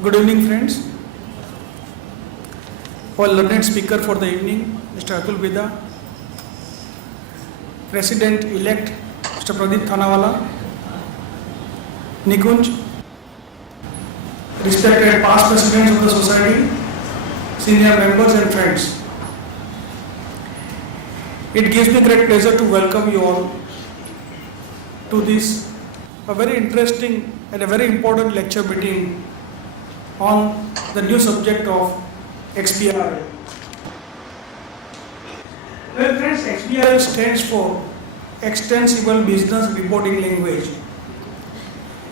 Good evening, friends. Our learned speaker for the evening, Mr. Atul Bheda, President-elect, Mr. Pradeep Thanawala, Nikunj, respected past presidents of the society, senior members and friends. It gives me great pleasure to welcome you all to this a very interesting and a very important lecture meeting on the new subject of XBRL. Well, friends, XBRL stands for Extensible Business Reporting Language,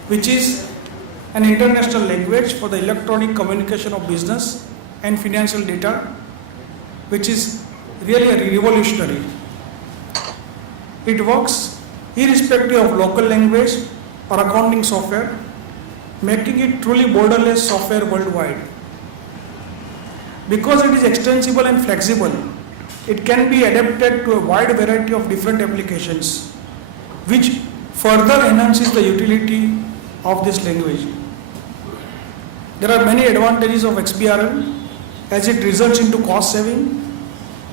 which is an international language for the electronic communication of business and financial data, which is really a revolutionary. It works irrespective of local language or accounting software, making it truly borderless software worldwide. Because it is extensible and flexible, it can be adapted to a wide variety of different applications, which further enhances the utility of this language. There are many advantages of XBRL as it results into cost saving,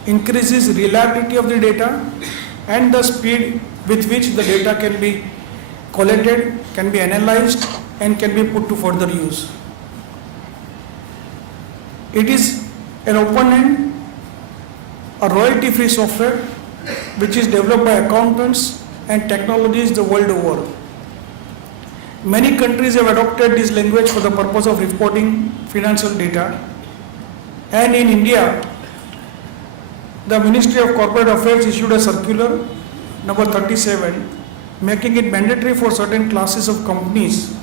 increases reliability of the data, and the speed with which the data can be collected, can be analyzed, and can be put to further use. It is an open-end, a royalty-free software which is developed by accountants and technologists the world over. Many countries have adopted this language for the purpose of reporting financial data, and in India, the Ministry of Corporate Affairs issued a circular number 37, making it mandatory for certain classes of companies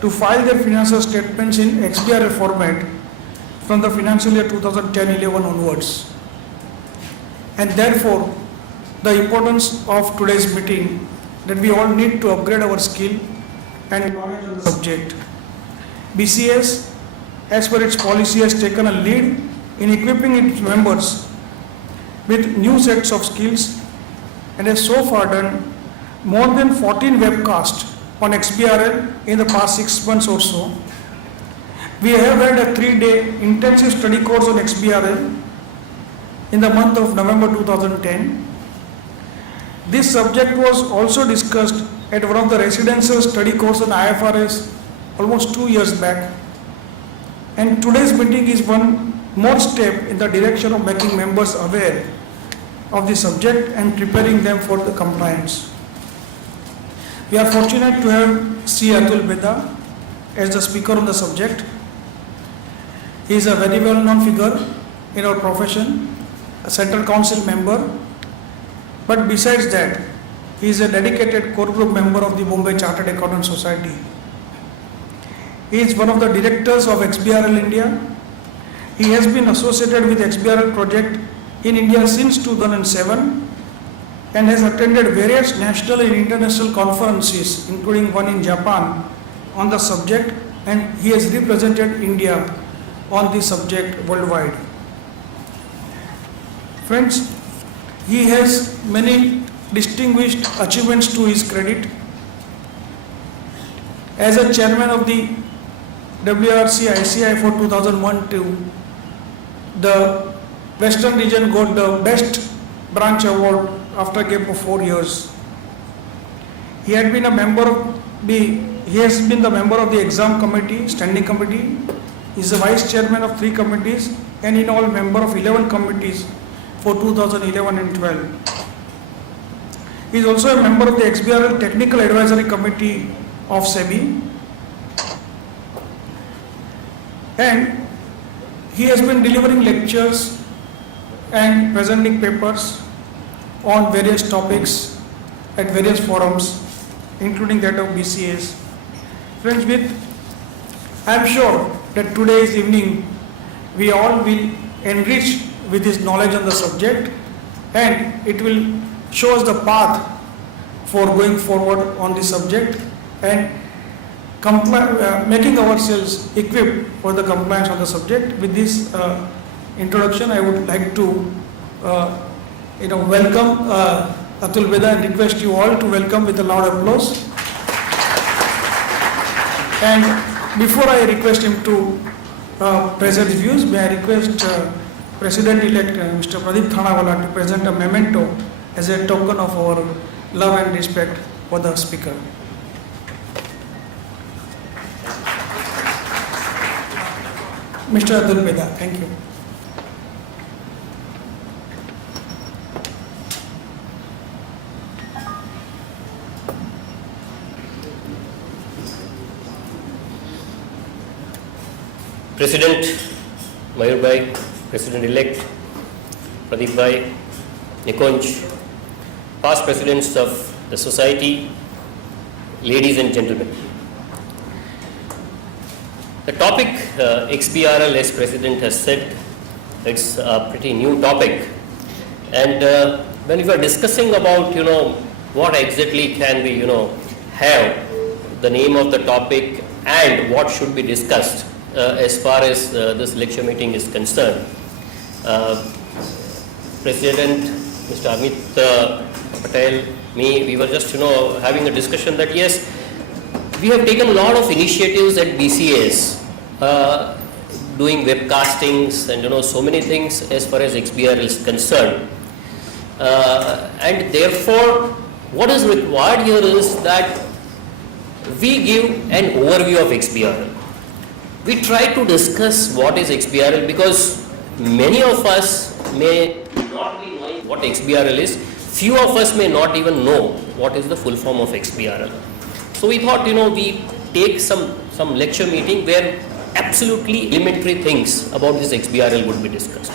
to file their financial statements in XBRL format from the financial year 2010-11 onwards. And therefore, the importance of today's meeting that we all need to upgrade our skill and knowledge on the subject. BCS, as per its policy, has taken a lead in equipping its members with new sets of skills and has so far done more than 14 webcasts on XBRL in the past 6 months or so. We have had a 3-day intensive study course on XBRL in the month of November 2010. This subject was also discussed at one of the residential study courses on IFRS almost 2 years back. And today's meeting is one more step in the direction of making members aware of the subject and preparing them for the compliance. We are fortunate to have Sri Atul Bheda as the speaker on the subject. He is a very well-known figure in our profession, a Central Council member, but besides that, he is a dedicated core group member of the Bombay Chartered Accountants Society. He is one of the directors of XBRL India. He has been associated with XBRL project in India since 2007 and has attended various national and international conferences, including one in Japan, on the subject, and he has represented India on this subject worldwide. Friends, he has many distinguished achievements to his credit. As a chairman of the WRC ICI for 2001-2, the Western region got the Best Branch Award after a gap of 4 years. He has been the member of the exam committee, standing committee. He is the vice chairman of 3 committees and in all member of 11 committees for 2011 and 12. He is also a member of the XBRL Technical Advisory Committee of SEBI, and he has been delivering lectures and presenting papers on various topics at various forums, including that of BCS. Friends, I am sure that today's evening we all will enrich with his knowledge on the subject, and it will show us the path for going forward on the subject and making ourselves equipped for the compliance on the subject. With this introduction, I would like to welcome Atul Bheda and request you all to welcome with a loud applause. And Before I request him to present his views, may I request President-elect Mr. Pradeep Thanawala to present a memento as a token of our love and respect for the speaker. Mr. Atul Bheda, thank you. President Mayur Bhai, President-elect Pradeep Bhai, Nikunj, past presidents of the society, ladies and gentlemen. The topic XBRL, as President has said, it's a pretty new topic. And when we were discussing about, what exactly can we, have the name of the topic and what should be discussed as far as this lecture meeting is concerned. President, Mr. Amit Patel, me, we were just, having a discussion that yes, we have taken a lot of initiatives at BCAs, doing webcastings and so many things as far as XBRL is concerned. And therefore, what is required here is that we give an overview of XBRL. We try to discuss what is XBRL because many of us may not be knowing what XBRL is. Few of us may not even know what is the full form of XBRL. So we thought, we take some lecture meeting where absolutely elementary things about this XBRL would be discussed.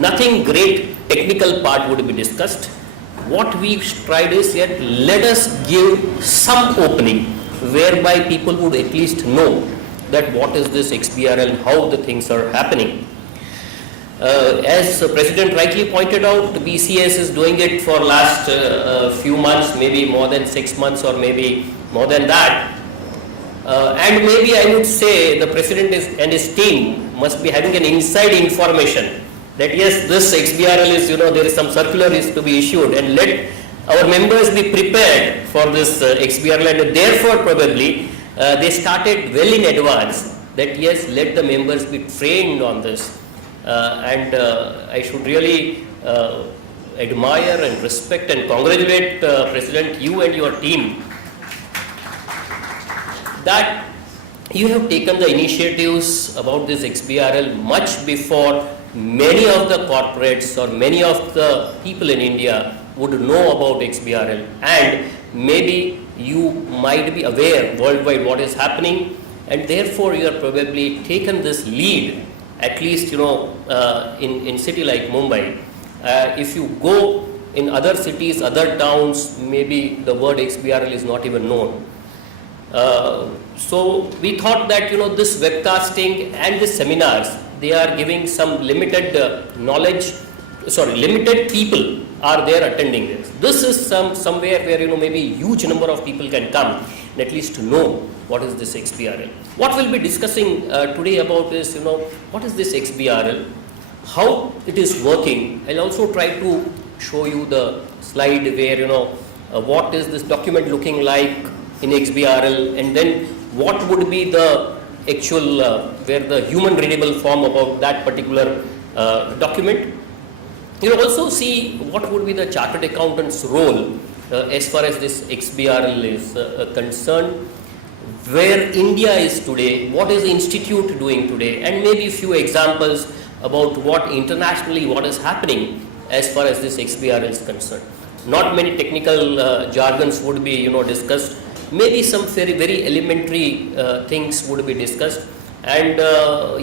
Nothing great technical part would be discussed. What we tried is yet let us give some opening whereby people would at least know that what is this XBRL and how the things are happening. As the President rightly pointed out, BCS is doing it for last few months, maybe more than 6 months or maybe more than that. And maybe I would say the President and his team must be having an inside information that yes, this XBRL is, there is some circular is to be issued and let our members be prepared for this XBRL, and therefore probably they started well in advance that yes, let the members be trained on this. And I should really admire and respect and congratulate President, you and your team, that you have taken the initiatives about this XBRL much before many of the corporates or many of the people in India would know about XBRL, and maybe you might be aware worldwide what is happening, and therefore you have probably taken this lead, at least in city like Mumbai. If you go in other cities, other towns, maybe the word XBRL is not even known. So we thought that this webcasting and the seminars, they are giving some limited limited people are there attending this. This is somewhere where maybe huge number of people can come and at least know what is this XBRL. What we'll be discussing today about is what is this XBRL, how it is working. I'll also try to show you the slide where what is this document looking like in XBRL, and then what would be the actual where the human readable form about that particular document. You'll also see what would be the chartered accountant's role as far as this XBRL is concerned, where India is today, what is the institute doing today, and maybe a few examples about what internationally what is happening as far as this XBRL is concerned. Not many technical jargons would be discussed. Maybe some very elementary things would be discussed, and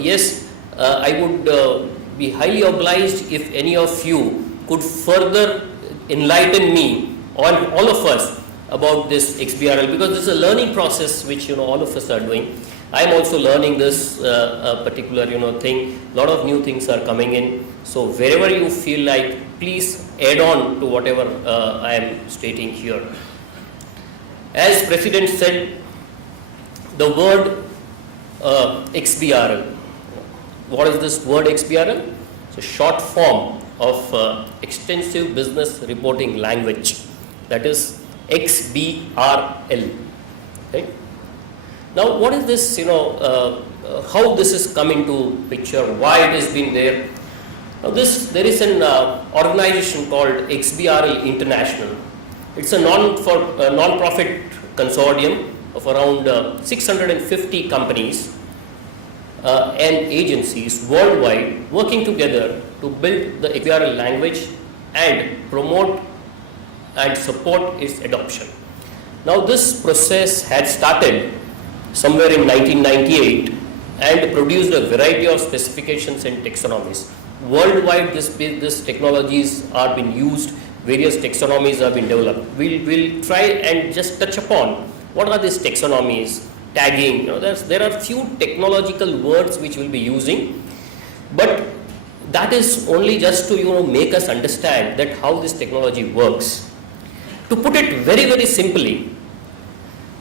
yes, I would be highly obliged if any of you could further enlighten me on all of us about this XBRL, because this is a learning process which all of us are doing. I am also learning this particular thing. A lot of new things are coming in. So wherever you feel like, please add on to whatever I am stating here. As President said, the word XBRL. What is this word XBRL? It's a short form of Extensive Business Reporting Language, that is XBRL. Right? Now, what is this, how this is come into picture, why it has been there? Now, there is an organization called XBRL International. It's a non-profit consortium of around 650 companies and agencies worldwide working together to build the XBRL language and promote and support its adoption. Now, this process had started somewhere in 1998 and produced a variety of specifications and taxonomies. Worldwide, this technologies are being used, various taxonomies have been developed. We'll try and just touch upon what are these taxonomies, tagging. There are few technological words which we'll be using, but that is only just to make us understand that how this technology works. To put it very, very simply,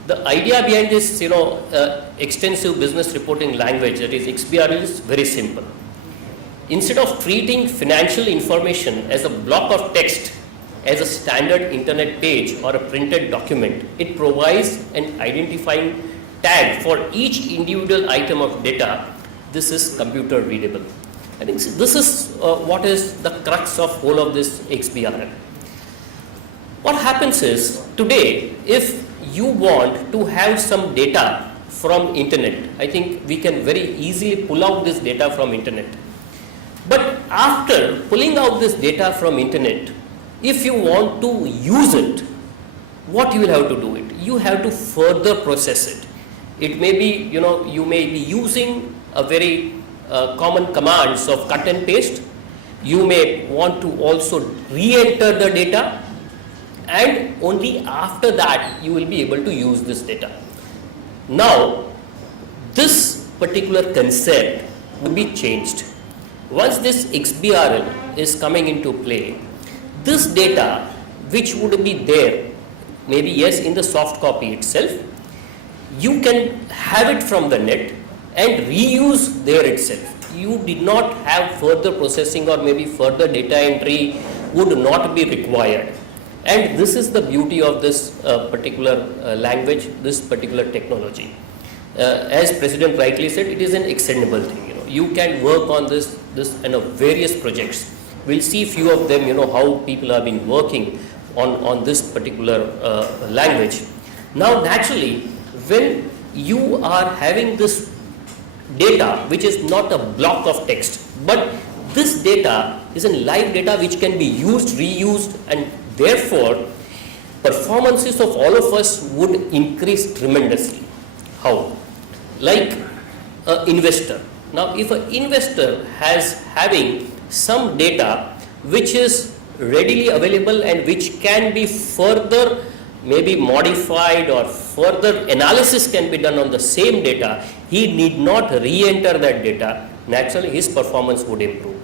the idea behind this extensive business reporting language, that is XBRL, is very simple. Instead of treating financial information as a block of text, as a standard internet page or a printed document, it provides an identifying tag for each individual item of data. This is computer readable. I think this is what is the crux of all of this XBRL. What happens is, today, if you want to have some data from internet, I think we can very easily pull out this data from internet. But after pulling out this data from internet, if you want to use it, what you will have to do it? You have to further process it. It may be, you may be using a very common commands of cut and paste. You may want to also re-enter the data, and only after that you will be able to use this data. Now, this particular concept will be changed. Once this XBRL is coming into play, this data which would be there, maybe yes in the soft copy itself, you can have it from the net and reuse there itself. You did not have further processing or maybe further data entry would not be required. And this is the beauty of this particular language, this particular technology. As President rightly said, it is an extendable thing. You can work on this and various projects. We'll see few of them, how people have been working on this particular language. Now, naturally, when you are having this data, which is not a block of text, but this data is a live data which can be used, reused, and therefore performances of all of us would increase tremendously. How? Like an investor. Now, if an investor has having some data which is readily available and which can be further maybe modified or further analysis can be done on the same data, he need not re-enter that data. Naturally, his performance would improve.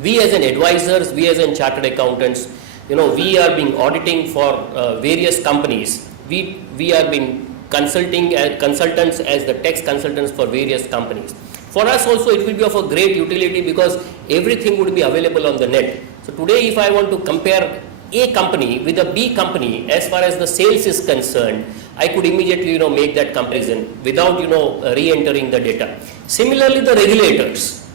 We as an advisors, we as an chartered accountants, we are being auditing for various companies. We are being consultants as the tax consultants for various companies. For us also, it will be of a great utility because everything would be available on the net. So today, if I want to compare A company with a B company as far as the sales is concerned, I could immediately make that comparison without re-entering the data. Similarly, the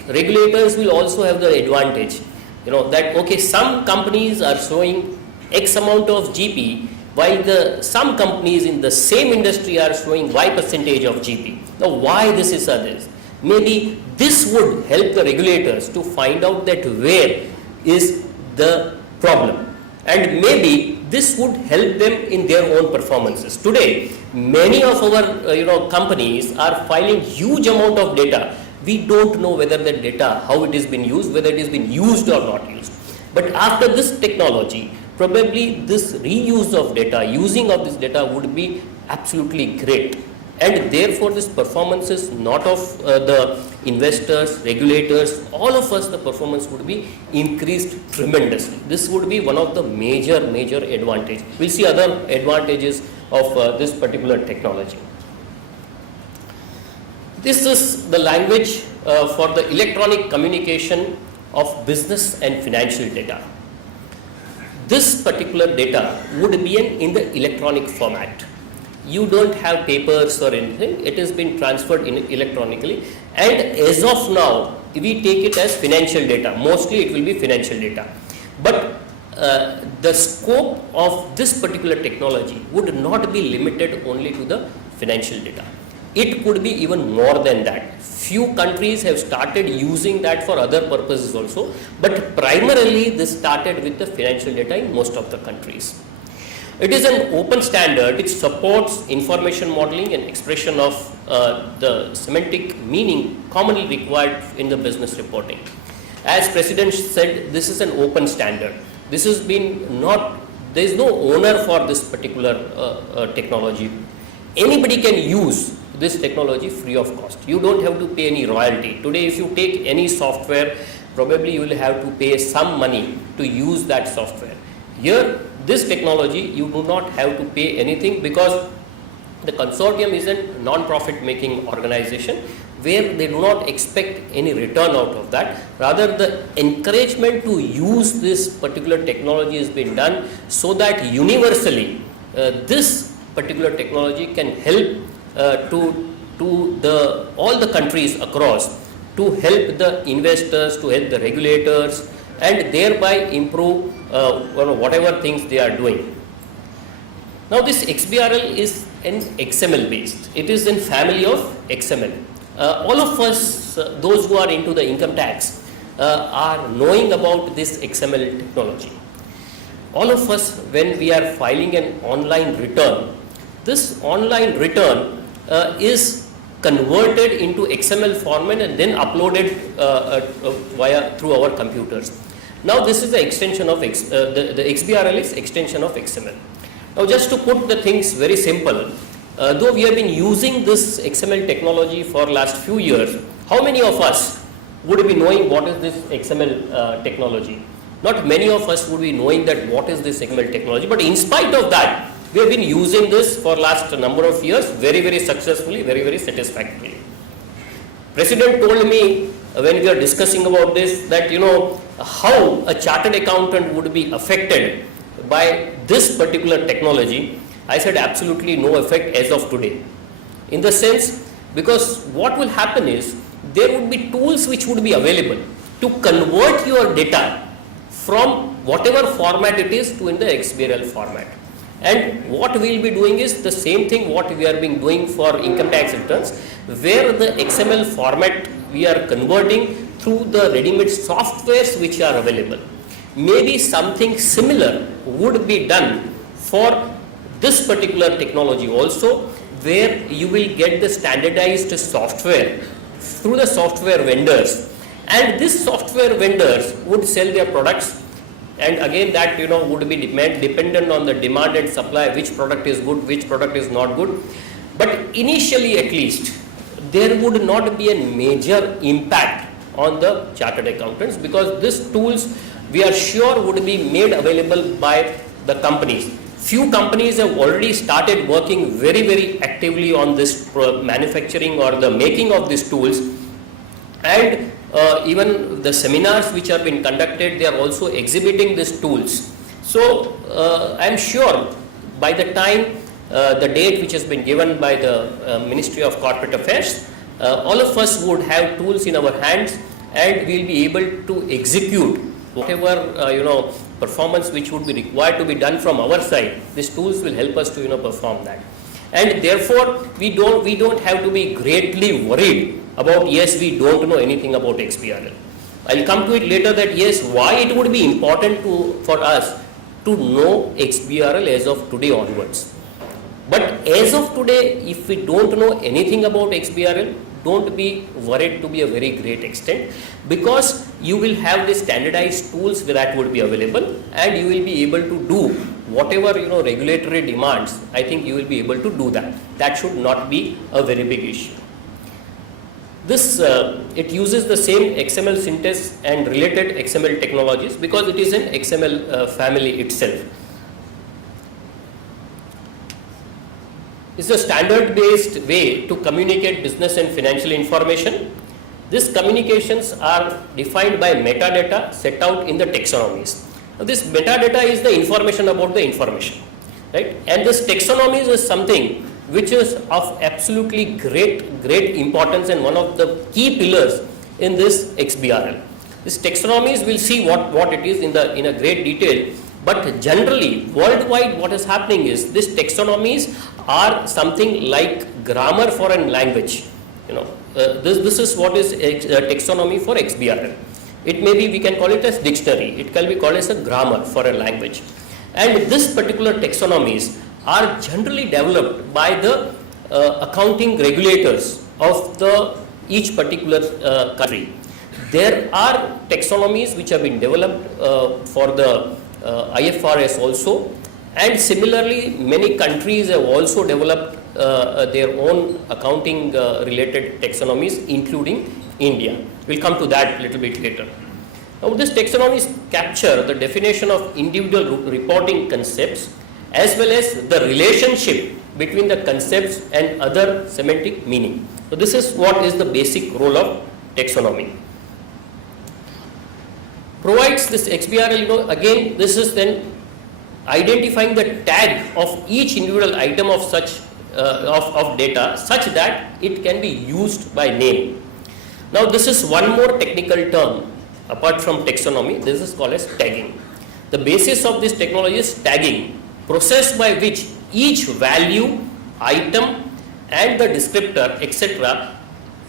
regulators will also have the advantage, that okay, some companies are showing X amount of GP, while some companies in the same industry are showing Y percentage of GP. Now, why this is this? Maybe this would help the regulators to find out that where is the problem, and maybe this would help them in their own performances. Today, many of our companies are filing huge amount of data. We don't know whether that data, how it is being used, whether it is being used or not used. But after this technology, probably this reuse of data, using of this data would be absolutely great. And therefore, this performance is not of the investors, regulators, all of us, the performance would be increased tremendously. This would be one of the major advantages. We'll see other advantages of this particular technology. This is the language for the electronic communication of business and financial data. This particular data would be in the electronic format. you don't have papers or anything, it has been transferred electronically, and as of now, we take it as financial data, mostly it will be financial data. But the scope of this particular technology would not be limited only to the financial data. It could be even more than that. Few countries have started using that for other purposes also, but primarily this started with the financial data in most of the countries. It is an open standard which supports information modeling and expression of the semantic meaning commonly required in the business reporting. As President said, this is an open standard. This has been there is no owner for this particular technology. Anybody can use this technology free of cost. You don't have to pay any royalty. Today, if you take any software, probably you will have to pay some money to use that software. Here, this technology, you do not have to pay anything, because the consortium is a non-profit making organization where they do not expect any return out of that. Rather, the encouragement to use this particular technology has been done so that universally this particular technology can help to all the countries across, to help the investors, to help the regulators, and thereby improve whatever things they are doing. Now this XBRL is an XML based. It is in family of XML. All of us, those who are into the income tax, are knowing about this XML technology. All of us, when we are filing an online return, this online return is converted into XML format and then uploaded through our computers. Now this is the extension of the XBRL is extension of XML. Now just to put the things very simple, though we have been using this XML technology for last few years, how many of us would be knowing what is this XML technology? Not many of us would be knowing that what is this XML technology, but in spite of that, we have been using this for last number of years very, very successfully, very, very satisfactorily. President told me when we are discussing about this that, how a chartered accountant would be affected by this particular technology. I said absolutely no effect as of today. In the sense, because what will happen is there would be tools which would be available to convert your data from whatever format it is to in the XBRL format. And what we will be doing is the same thing what we are being doing for income tax returns, where the XML format we are converting through the ready-made softwares which are available. Maybe something similar would be done for this particular technology also, where you will get the standardized software through the software vendors, and these software vendors would sell their products. And again, that would be dependent on the demand and supply, which product is good, which product is not good. But initially at least, there would not be a major impact on the chartered accountants, because these tools we are sure would be made available by the companies. Few companies have already started working very, very actively on this manufacturing or the making of these tools, and even the seminars which have been conducted, they are also exhibiting these tools. So I am sure by the time the date which has been given by the Ministry of Corporate Affairs, all of us would have tools in our hands, and we will be able to execute whatever performance which would be required to be done from our side. These tools will help us to perform that, and therefore we don't have to be greatly worried about, yes, we don't know anything about XBRL. I'll come to it later that yes, why it would be important for us to know XBRL as of today onwards. But as of today, if we don't know anything about XBRL, don't be worried to be a very great extent, because you will have the standardized tools that would be available, and you will be able to do whatever regulatory demands. I think you will be able to do that. That should not be a very big issue. This it uses the same XML syntax and related XML technologies, because it is an XML family itself. It's a standard-based way to communicate business and financial information. These communications are defined by metadata set out in the taxonomies. Now, this metadata is the information about the information, right? And this taxonomies is something which is of absolutely great importance and one of the key pillars in this XBRL. This taxonomies, we'll see what it is in a great detail, but generally worldwide what is happening is these taxonomies are something like grammar for a language. This is what is taxonomy for XBRL. It may be, we can call it as dictionary, it can be called as a grammar for a language. And this particular taxonomies are generally developed by the accounting regulators of each particular country. There are taxonomies which have been developed for the IFRS also, and similarly many countries have also developed their own accounting related taxonomies, including India. We'll come to that a little bit later. Now, these taxonomies capture the definition of individual reporting concepts as well as the relationship between the concepts and other semantic meaning. So, this is what is the basic role of taxonomy. Provides this XBRL, again this is then identifying the tag of each individual item of such of data such that it can be used by name. Now, this is one more technical term apart from taxonomy. This is called as tagging. The basis of this technology is tagging, process by which each value, item and the descriptor etc.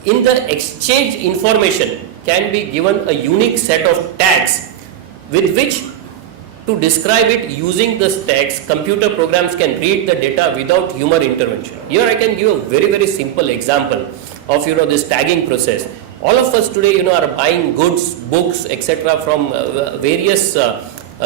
in the exchange information can be given a unique set of tags with which to describe it. Using these tags, computer programs can read the data without human intervention. Here I can give a very simple example of this tagging process. All of us today are buying goods, books etc. from various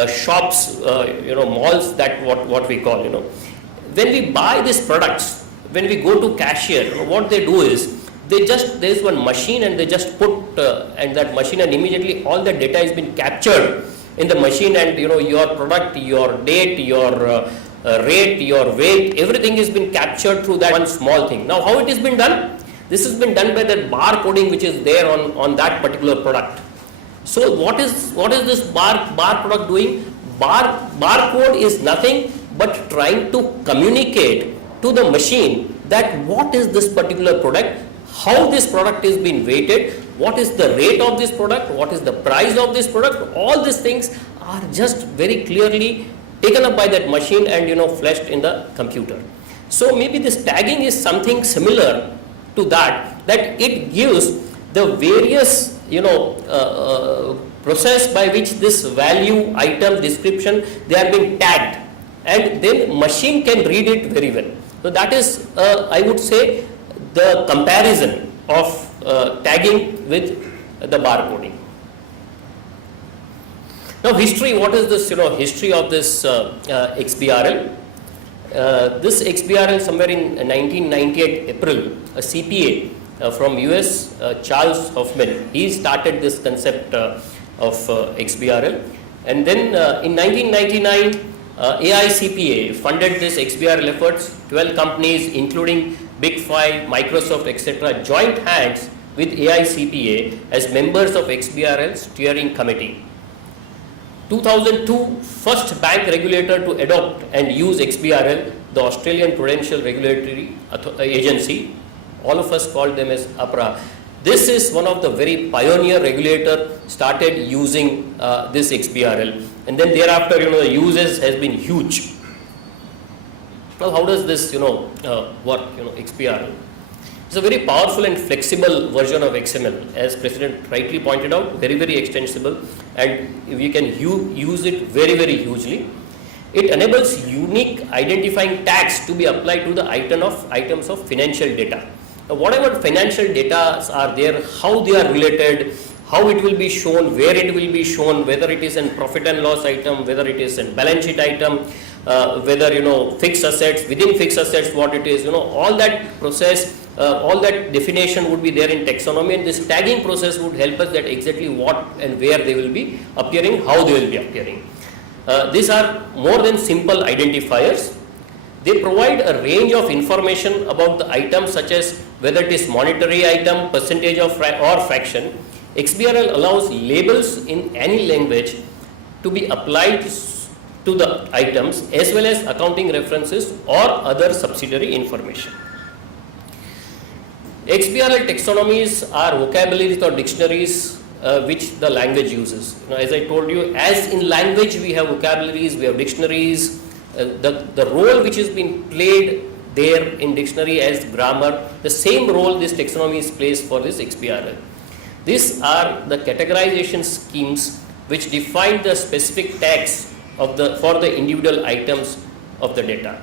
shops, malls, that what we call. When we buy these products, when we go to cashier, what they do is there is one machine and they just put and that machine, and immediately all the data has been captured in the machine, and your product, your date, your rate, your weight, everything has been captured through that one small thing. Now, how it has been done? This has been done by that bar coding which is there on that particular product. So what is this bar product doing? Barcode is nothing but trying to communicate to the machine that what is this particular product, how this product is being weighted, what is the rate of this product, what is the price of this product. All these things are just very clearly taken up by that machine and flashed in the computer. So maybe this tagging is something similar to that it gives the various process by which this value, item, description, they are being tagged, and then machine can read it very well. So that is I would say the comparison of tagging with the barcoding. Now, history, what is this history of this XBRL? This XBRL, somewhere in 1998 April, a CPA from US, Charles Hoffman, he started this concept of XBRL, and then in 1999 AICPA funded this XBRL efforts. 12 companies including Big Five, Microsoft etc. joined hands with AICPA as members of XBRL steering committee. 2002, first bank regulator to adopt and use XBRL, the Australian Prudential Regulatory Agency. All of us called them as APRA. This is one of the very pioneer regulator started using this XBRL, and then thereafter the uses has been huge. Now, how does this work? XBRL. It's a very powerful and flexible version of XML, as President rightly pointed out, very extensible, and we can use it very hugely. It enables unique identifying tags to be applied to the items of financial data. Now, whatever financial data are there, how they are related, how it will be shown, where it will be shown, whether it is in profit and loss item, whether it is in balance sheet item, whether fixed assets, within fixed assets what it is, all that process, all that definition would be there in taxonomy, and this tagging process would help us that exactly what and where they will be appearing, how they will be appearing. These are more than simple identifiers. They provide a range of information about the item, such as whether it is monetary item, percentage of or fraction. XBRL allows labels in any language to be applied to the items as well as accounting references or other subsidiary information. XBRL taxonomies are vocabularies or dictionaries which the language uses. As I told you, as in language we have vocabularies, we have dictionaries. The role which is being played there in dictionary as grammar, the same role this taxonomy is plays for this XBRL. These are the categorization schemes which define the specific tags for the individual items of the data.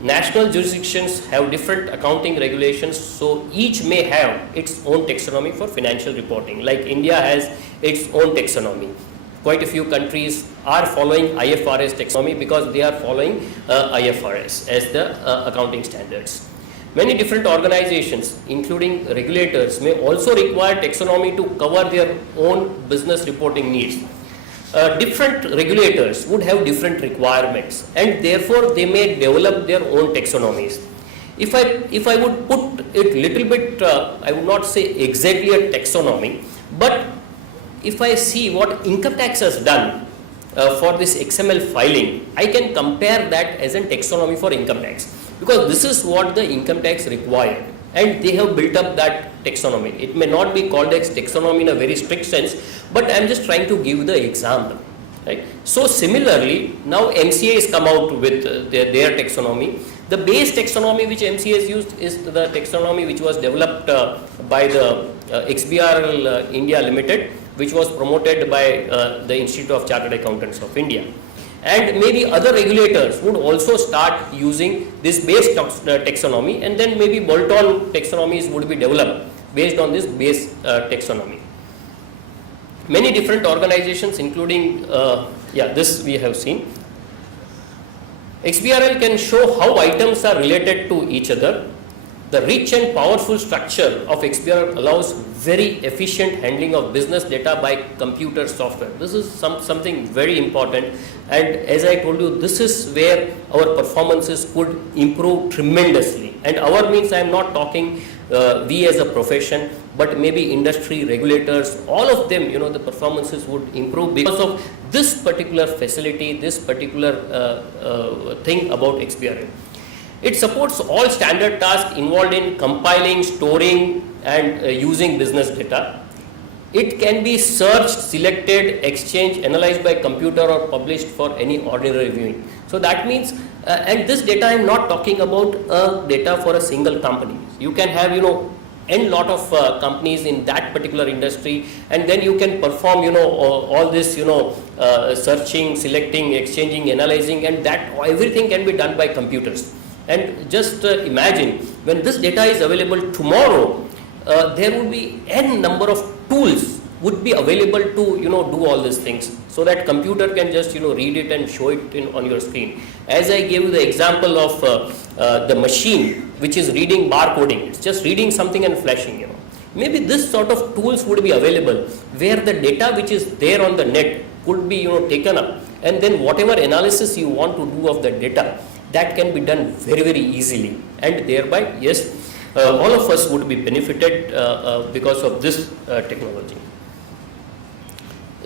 National jurisdictions have different accounting regulations, so each may have its own taxonomy for financial reporting. Like India has its own taxonomy. Quite a few countries are following IFRS taxonomy because they are following IFRS as the accounting standards. Many different organizations, including regulators, may also require taxonomy to cover their own business reporting needs. Different regulators would have different requirements, and therefore they may develop their own taxonomies. If I would put it little bit, I would not say exactly a taxonomy, but if I see what income tax has done for this XML filing, I can compare that as a taxonomy for income tax, because this is what the income tax required, and they have built up that taxonomy. It may not be called as taxonomy in a very strict sense, but I am just trying to give the example. Right? So similarly, now MCA has come out with their taxonomy. The base taxonomy which MCA has used is the taxonomy which was developed by the XBRL India Limited, which was promoted by the Institute of Chartered Accountants of India. And maybe other regulators would also start using this base taxonomy, and then maybe bolt-on taxonomies would be developed based on this base taxonomy. Many different organizations, including, this we have seen. XBRL can show how items are related to each other. The rich and powerful structure of XBRL allows very efficient handling of business data by computer software. This is something very important, and as I told you, this is where our performances could improve tremendously. And our means, I am not talking we as a profession, but maybe industry, regulators, all of them, the performances would improve because of this particular facility, this particular thing about XBRL. It supports all standard tasks involved in compiling, storing and using business data. It can be searched, selected, exchanged, analyzed by computer or published for any ordinary viewing. So that means, and this data I am not talking about data for a single company. You can have, n lot of companies in that particular industry, and then you can perform, all this, searching, selecting, exchanging, analyzing, and that everything can be done by computers. And just imagine, when this data is available tomorrow, there would be n number of tools would be available to do all these things, so that computer can just read it and show it on your screen. As I gave you the example of the machine which is reading barcoding, it's just reading something and flashing. Maybe this sort of tools would be available where the data which is there on the net could be taken up, and then whatever analysis you want to do of the data, that can be done very, very easily, and thereby, yes, all of us would be benefited because of this technology.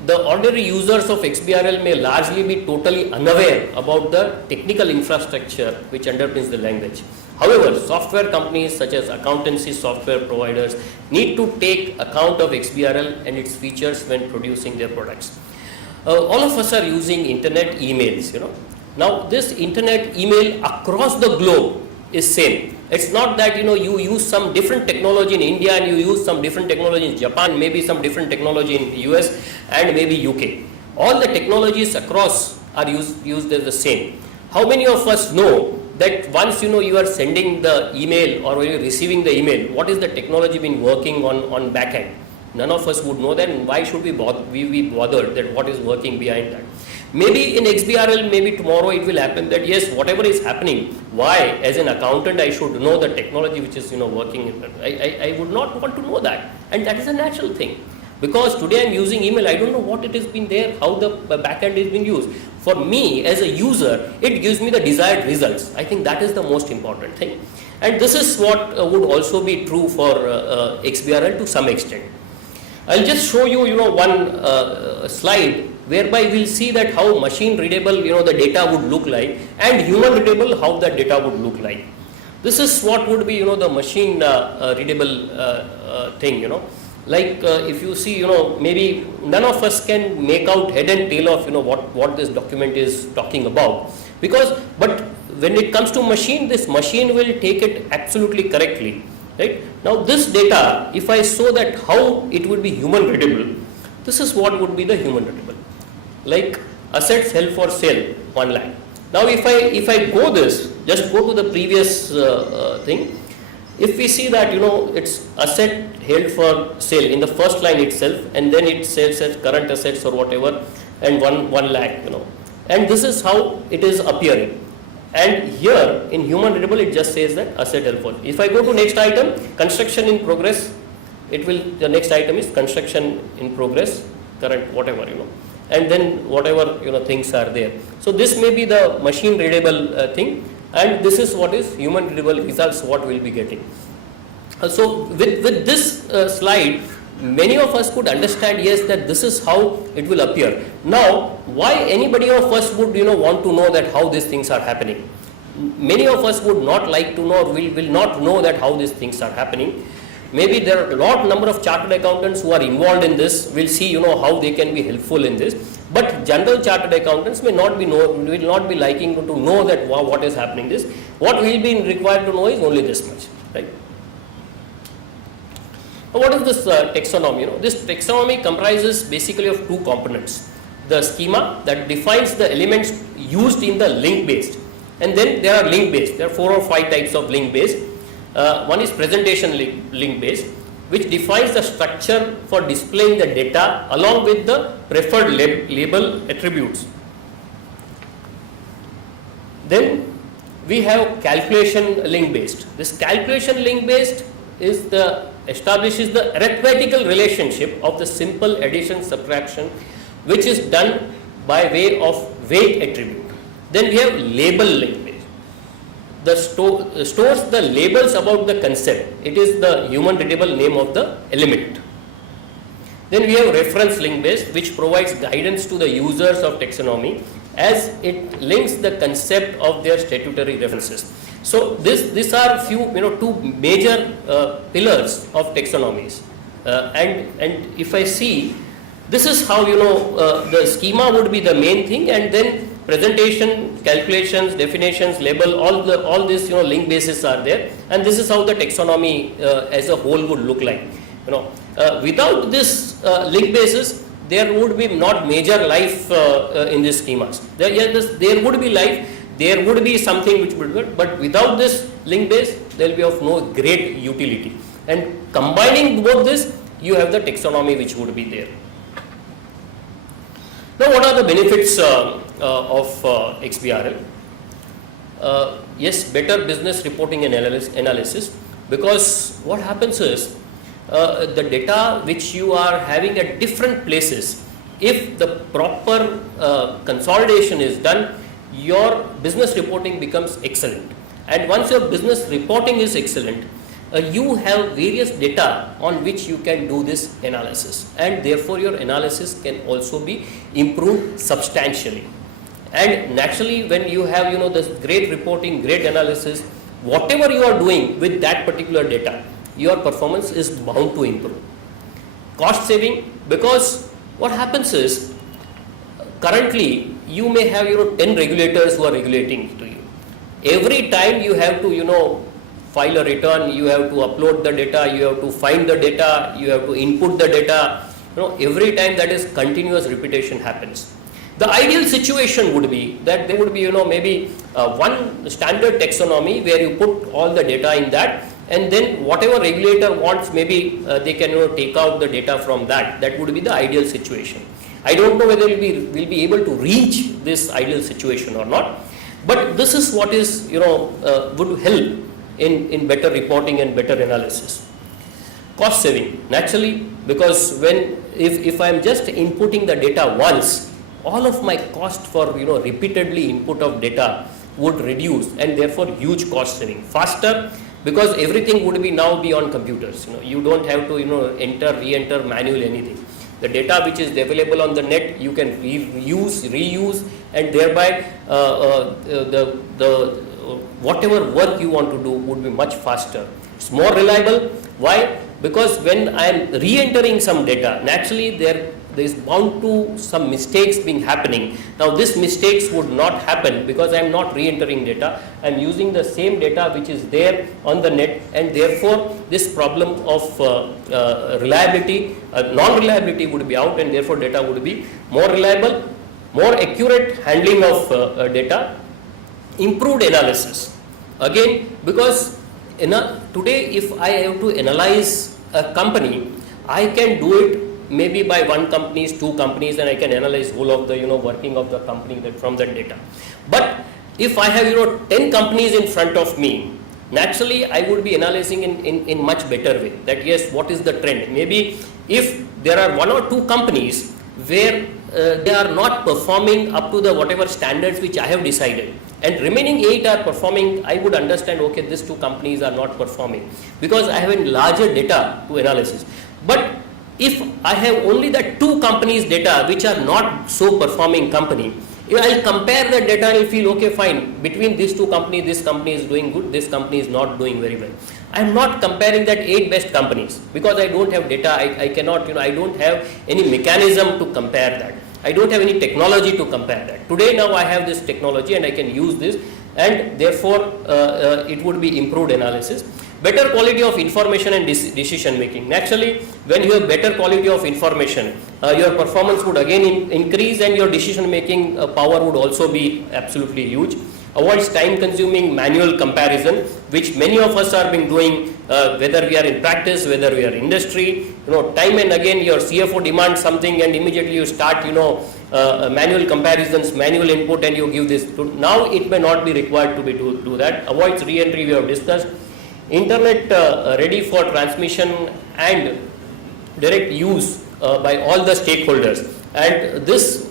The ordinary users of XBRL may largely be totally unaware about the technical infrastructure which underpins the language. However, software companies such as accountancy software providers need to take account of XBRL and its features when producing their products. All of us are using internet emails, Now this internet email across the globe is same. It's not that you use some different technology in India and you use some different technology in Japan, maybe some different technology in US and maybe UK. All the technologies across are used as the same. How many of us know that once you are sending the email or you are receiving the email, what is the technology been working on back end? None of us would know that, and why should we be bothered that what is working behind that? Maybe in XBRL, maybe tomorrow it will happen that yes, whatever is happening, why as an accountant I should know the technology which is working. I would not want to know that, and that is a natural thing, because today I am using email, I don't know what it has been there, how the backend is being used. For me as a user, it gives me the desired results. I think that is the most important thing, and this is what would also be true for XBRL to some extent. I'll just show you, one slide whereby we'll see that how machine readable, the data would look like, and human readable, how that data would look like. This is what would be, the machine readable thing, Like if you see, maybe none of us can make out head and tail of, what this document is talking about. But when it comes to machine, this machine will take it absolutely correctly. Right? Now this data, if I show that how it would be human readable, this is what would be the human readable. Like assets held for sale, 1 lakh. Now if I go this, just go to the previous thing. If we see that, it's asset held for sale in the first line itself, and then it says as current assets or whatever, and 1 lakh, and this is how it is appearing. And here in human readable, it just says that asset held for. If I go to next item, construction in progress, the next item is construction in progress, current, whatever, and then whatever, things are there. So this may be the machine readable thing, and this is what is human readable results, what we'll be getting. So with this slide, many of us could understand, yes, that this is how it will appear. Now, why anybody of us would, want to know that how these things are happening? Many of us would not like to know, will not know that how these things are happening. Maybe there are a number of chartered accountants who are involved in this, will see, how they can be helpful in this. But general chartered accountants will not be liking to know that what is happening this. What will be required to know is only this much, right? Now, what is this taxonomy? This taxonomy comprises basically of 2 components. The schema that defines the elements used in the link-based, and then there are link-based. There are 4 or 5 types of link-based. One is presentation link-based, which defines the structure for displaying the data along with the preferred label attributes. Then we have calculation link-based. This calculation link-based establishes the arithmetical relationship of the simple addition subtraction, which is done by way of weight attribute. Then we have label link based. The stores the labels about the concept. It is the human readable name of the element. Then we have reference link based, which provides guidance to the users of taxonomy as it links the concept of their statutory references. So these are few, 2 major pillars of taxonomies. And if I see, this is how, the schema would be the main thing, and then presentation, calculations, definitions, label, all these, link bases are there, and this is how the taxonomy as a whole would look like. Without this link basis, there would be not major life in these schemas. There would be life, there would be something which would be good, but without this link base, there will be of no great utility. And combining both this, you have the taxonomy which would be there. Now, what are the benefits of XBRL? Yes, better business reporting and analysis, because what happens is the data which you are having at different places, if the proper consolidation is done, your business reporting becomes excellent. And once your business reporting is excellent, you have various data on which you can do this analysis, and therefore your analysis can also be improved substantially. And naturally, when you have, this great reporting, great analysis, whatever you are doing with that particular data, your performance is bound to improve. Cost saving, because what happens is, currently you may have, 10 regulators who are regulating to you. Every time you have to, file a return, you have to upload the data, you have to find the data, you have to input the data. Every time that is continuous repetition happens. The ideal situation would be that there would be, maybe one standard taxonomy where you put all the data in that, and then whatever regulator wants, maybe they can, take out the data from that. That would be the ideal situation. I don't know whether we'll be able to reach this ideal situation or not, but this is what is, would help in better reporting and better analysis. Cost saving, naturally, because if I'm just inputting the data once, all of my cost for, repeatedly input of data would reduce, and therefore huge cost saving. Faster, because everything would be now be on computers. You don't have to enter, re-enter manually anything. The data which is available on the net, you can reuse, and thereby whatever work you want to do would be much faster. It's more reliable. Why? Because when I am re-entering some data, naturally there is bound to some mistakes being happening. Now these mistakes would not happen because I am not re-entering data. I am using the same data which is there on the net, and therefore this problem of reliability, non-reliability would be out, and therefore data would be more reliable, more accurate handling of data, improved analysis. Again, because today if I have to analyze a company, I can do it maybe by one companies, two companies, and I can analyze whole of the working of the company from that data. But if I have 10 companies in front of me, naturally I would be analyzing in much better way, that yes, what is the trend. Maybe if there are one or two companies where they are not performing up to the whatever standards which I have decided, and remaining 8 are performing, I would understand, okay, these two companies are not performing, because I have a larger data to analysis. But if I have only the two companies data which are not so performing company, I'll compare the data and I'll feel, okay, fine, between these two companies, this company is doing good, this company is not doing very well. I am not comparing that 8 best companies, because I don't have data. I cannot, I don't have any mechanism to compare that. I don't have any technology to compare that. Today now I have this technology and I can use this, and therefore it would be improved analysis. Better quality of information and decision making. Naturally, when you have better quality of information, your performance would again increase, and your decision making power would also be absolutely huge. Avoids time consuming manual comparison, which many of us are been doing, whether we are in practice, whether we are in industry. Time and again your CFO demands something, and immediately you start manual comparisons, manual input, and you give this. Now it may not be required to be do that. Avoids re-entry, we have discussed. Internet ready for transmission and direct use by all the stakeholders, and this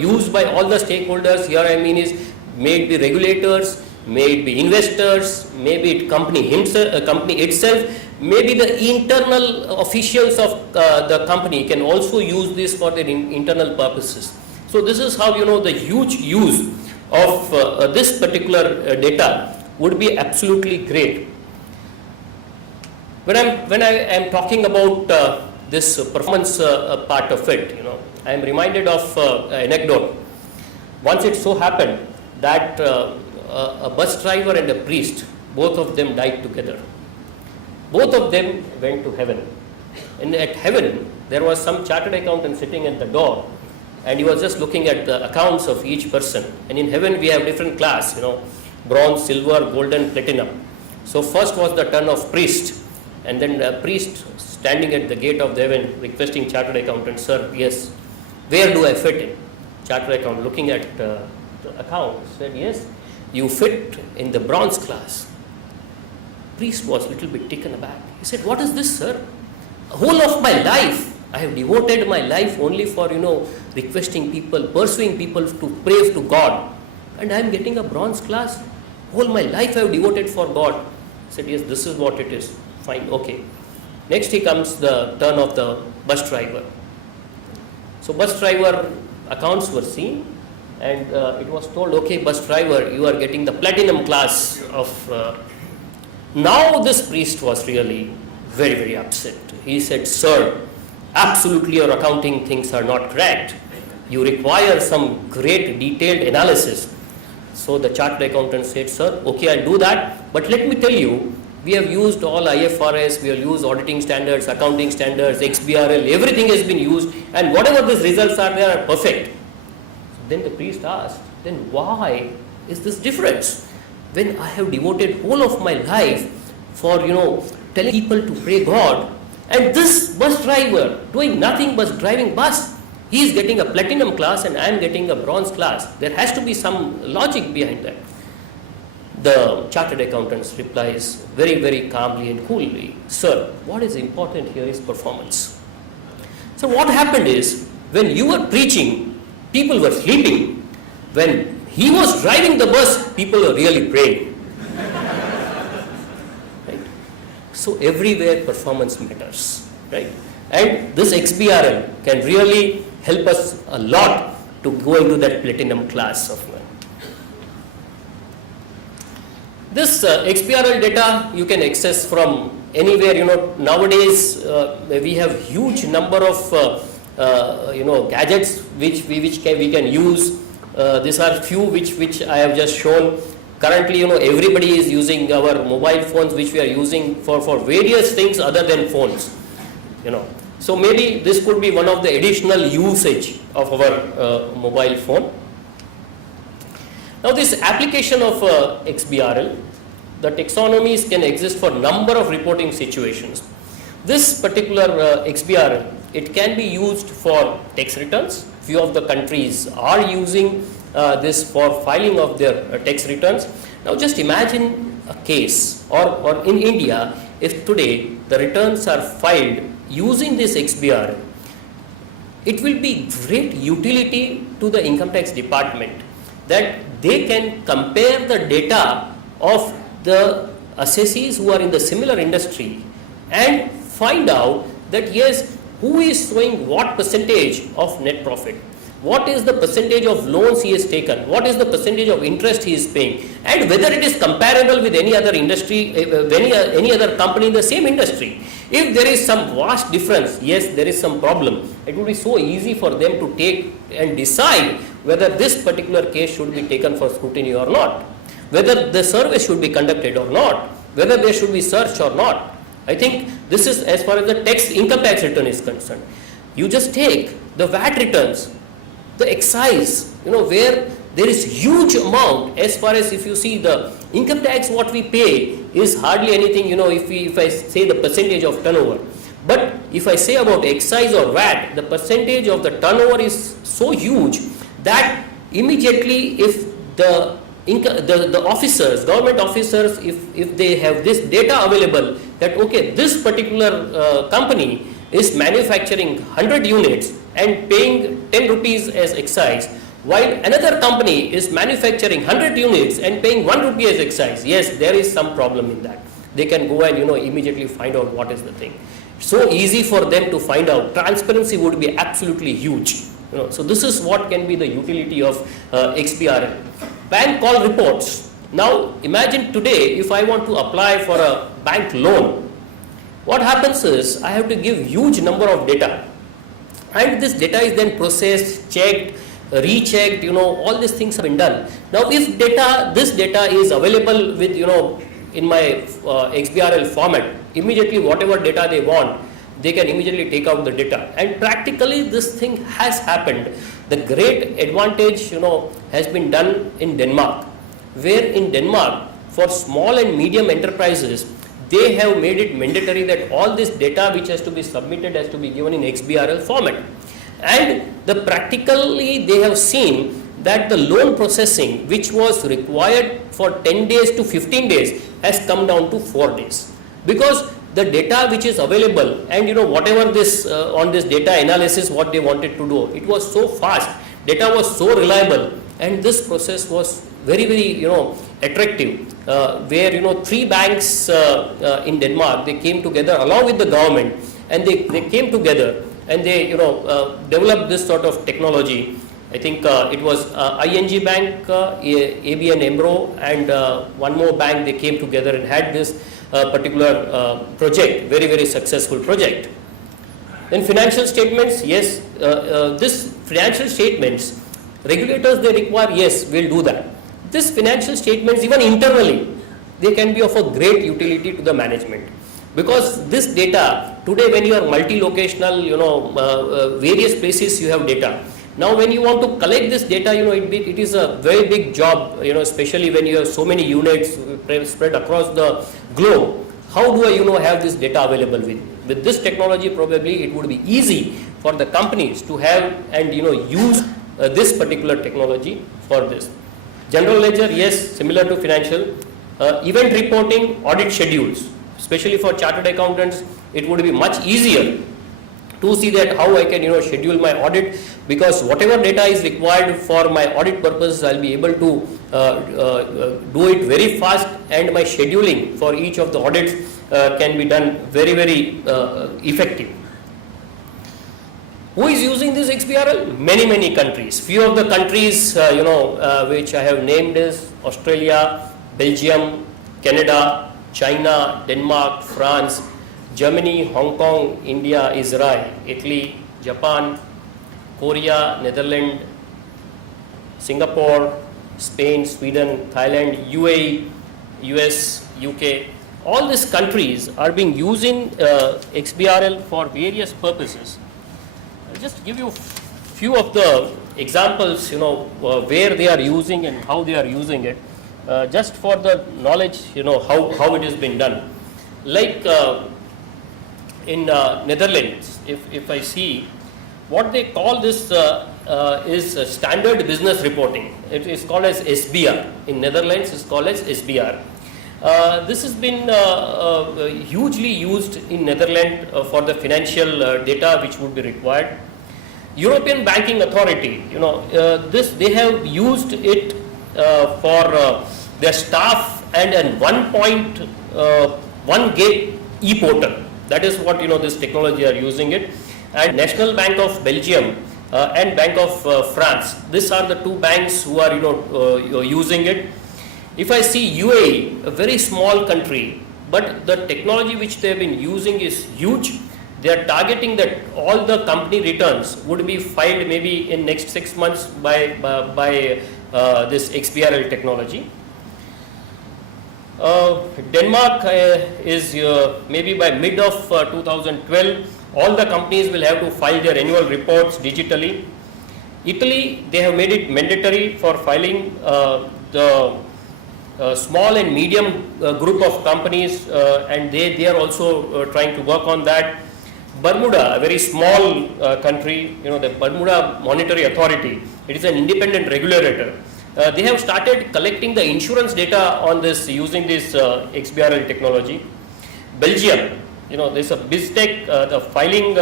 used by all the stakeholders here, I mean, is may it be regulators, may it be investors, maybe it company itself, maybe the internal officials of the company can also use this for their internal purposes. So this is how the huge use of this particular data would be absolutely great. When I am talking about this performance part of it, I am reminded of an anecdote. Once it so happened that a bus driver and a priest, both of them died together. Both of them went to heaven. And at heaven, there was some chartered accountant sitting at the door, and he was just looking at the accounts of each person. And in heaven, we have different class, bronze, silver, golden, platinum. So first was the turn of priest. And then a priest standing at the gate of the heaven requesting chartered accountant, sir, yes, where do I fit in? Chartered accountant looking at the account said, yes, you fit in the bronze class. Priest was a little bit taken aback. He said, what is this, sir? Whole of my life, I have devoted my life only for, requesting people, pursuing people to pray to God. And I am getting a bronze class. Whole my life I have devoted for God. He said, yes, this is what it is. Fine, okay. Next he comes the turn of the bus driver. So bus driver accounts were seen, and it was told, okay, bus driver, you are getting the platinum class of... Now this priest was really very, very upset. He said, sir, absolutely your accounting things are not correct. You require some great detailed analysis. So the chartered accountant said, sir, okay, I'll do that, but let me tell you, we have used all IFRS, we have used auditing standards, accounting standards, XBRL, everything has been used, and whatever these results are, they are perfect. Then the priest asked, then why is this difference? When I have devoted whole of my life for, telling people to pray God, and this bus driver doing nothing but driving bus, he is getting a platinum class and I am getting a bronze class. There has to be some logic behind that. The chartered accountant replies very, very calmly and coolly, sir, what is important here is performance. So what happened is, when you were preaching, people were sleeping. When he was driving the bus, people were really praying. So everywhere performance matters, right? And this XBRL can really help us a lot to go into that platinum class of one. This XBRL data you can access from anywhere. Nowadays we have huge number of gadgets which we can use. These are few which I have just shown. Currently, everybody is using our mobile phones, which we are using for various things other than phones. So maybe this could be one of the additional usage of our mobile phone. Now, this application of XBRL, the taxonomies can exist for number of reporting situations. This particular XBRL, it can be used for tax returns. Few of the countries are using this for filing of their tax returns. Now just imagine a case, or in India, if today the returns are filed using this XBRL, it will be great utility to the income tax department, that they can compare the data of the assessees who are in the similar industry and find out that yes, who is showing what percentage of net profit, what is the percentage of loans he has taken, what is the percentage of interest he is paying, and whether it is comparable with any other industry, any other company in the same industry. If there is some vast difference, yes, there is some problem. It would be so easy for them to take and decide whether this particular case should be taken for scrutiny or not, whether the survey should be conducted or not, whether there should be search or not. I think this is as far as the income tax return is concerned. You just take the VAT returns, the excise, where there is huge amount. As far as if you see the income tax, what we pay is hardly anything, if I say the percentage of turnover. But if I say about excise or VAT, the percentage of the turnover is so huge that immediately if the officers, government officers, if they have this data available, that okay, this particular company is manufacturing 100 units and paying 10 rupees as excise, while another company is manufacturing 100 units and paying 1 rupee as excise, yes, there is some problem in that. They can go and immediately find out what is the thing. So easy for them to find out. Transparency would be absolutely huge. So this is what can be the utility of XBRL. Bank call reports. Now imagine today if I want to apply for a bank loan, what happens is I have to give huge number of data, and this data is then processed, checked, rechecked, all these things have been done. Now if this data is available with, in my XBRL format, immediately whatever data they want, they can immediately take out the data. And practically this thing has happened. The great advantage, has been done in Denmark, where in Denmark for small and medium enterprises, they have made it mandatory that all this data which has to be submitted has to be given in XBRL format. And practically they have seen that the loan processing which was required for 10 days to 15 days has come down to 4 days. Because the data which is available and whatever this on this data analysis what they wanted to do, it was so fast, data was so reliable, and this process was very, very attractive, where 3 banks in Denmark, they came together along with the government, and they came together and they developed this sort of technology. I think it was ING Bank, ABN AMRO, and one more bank, they came together and had this particular project, very, very successful project. Then financial statements, yes, this financial statements, regulators they require, yes, we'll do that. This financial statements, even internally, they can be of a great utility to the management. Because this data, today when you are multi-locational, various places you have data. Now when you want to collect this data, it is a very big job, especially when you have so many units spread across the globe. How do I, have this data available with? With this technology, probably it would be easy for the companies to have and, use this particular technology for this. General ledger, yes, similar to financial. Event reporting, audit schedules, especially for chartered accountants, it would be much easier to see that how I can schedule my audit, because whatever data is required for my audit purposes, I'll be able to do it very fast, and my scheduling for each of the audits can be done very effective. Who is using this XBRL? Many countries. Few of the countries which I have named is Australia, Belgium, Canada, China, Denmark, France, Germany, Hong Kong, India, Israel, Italy, Japan, Korea, Netherlands, Singapore, Spain, Sweden, Thailand, UAE, US, UK. All these countries are being using XBRL for various purposes. I'll just give you few of the examples, where they are using and how they are using it, just for the knowledge, how it has been done. Like in Netherlands, if I see, what they call this is standard business reporting. It is called as SBR. In Netherlands, it's called as SBR. This has been hugely used in Netherlands for the financial data which would be required. European Banking Authority, they have used it for their staff and 1.1 gig e-portal. That is what this technology are using it. And National Bank of Belgium and Bank of France. These are the two banks who are using it. If I see UAE, a very small country, but the technology which they have been using is huge. They are targeting that all the company returns would be filed maybe in next 6 months by this XBRL technology. Denmark is maybe by mid of 2012, all the companies will have to file their annual reports digitally. Italy, they have made it mandatory for filing the small and medium group of companies, and they are also trying to work on that. Bermuda, a very small country, the Bermuda Monetary Authority, it is an independent regulator. They have started collecting the insurance data on this using this XBRL technology. Belgium, there's a BizTech, the filing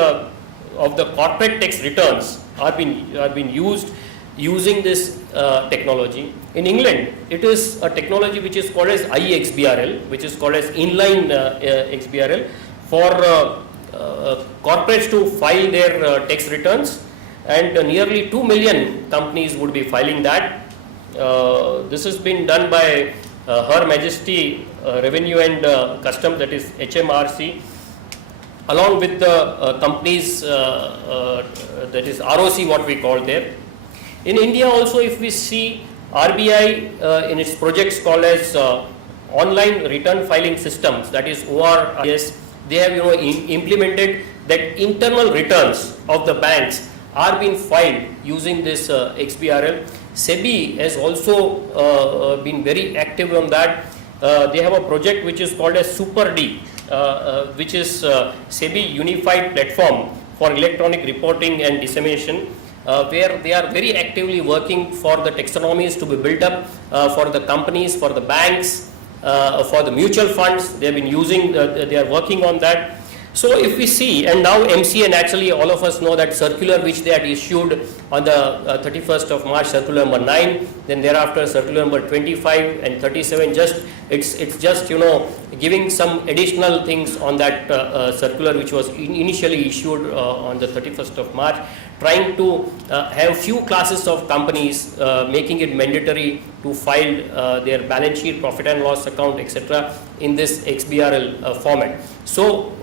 of the corporate tax returns are been used using this technology. In England, it is a technology which is called as iXBRL, which is called as inline XBRL for corporates to file their tax returns, and nearly 2 million companies would be filing that. This has been done by Her Majesty Revenue and Customs, that is HMRC, along with the companies that is ROC, what we call there. In India also, if we see RBI in its projects called as online return filing systems, that is ORIS, they have implemented that internal returns of the banks are being filed using this XBRL. SEBI has also been very active on that. They have a project which is called as Super D, which is SEBI Unified Platform for Electronic Reporting and Dissemination, where they are very actively working for the taxonomies to be built up for the companies, for the banks, for the mutual funds. They have been using, they are working on that. So if we see, and now MCN, actually all of us know that circular which they had issued on the 31st of March, circular number 9, then thereafter circular number 25 and 37, it's just giving some additional things on that circular which was initially issued on the 31st of March, trying to have few classes of companies, making it mandatory to file their balance sheet, profit and loss account, etc. in this XBRL format. So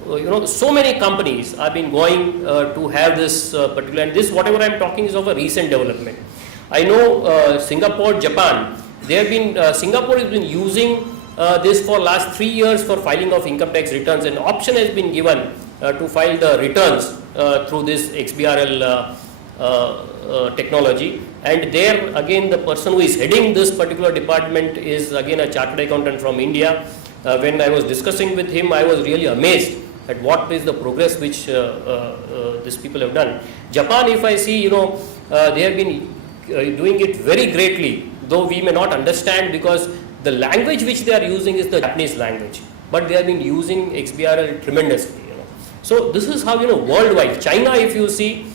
so many companies have been going to have this particular, and this whatever I am talking is of a recent development. I know Singapore, Japan, they have been, Singapore has been using this for last 3 years for filing of income tax returns, and option has been given to file the returns through this XBRL technology. And there again, the person who is heading this particular department is again a chartered accountant from India. When I was discussing with him, I was really amazed at what is the progress which these people have done. Japan, if I see, they have been doing it very greatly, though we may not understand because the language which they are using is the Japanese language, but they have been using XBRL tremendously. So this is how, worldwide. China, if you see,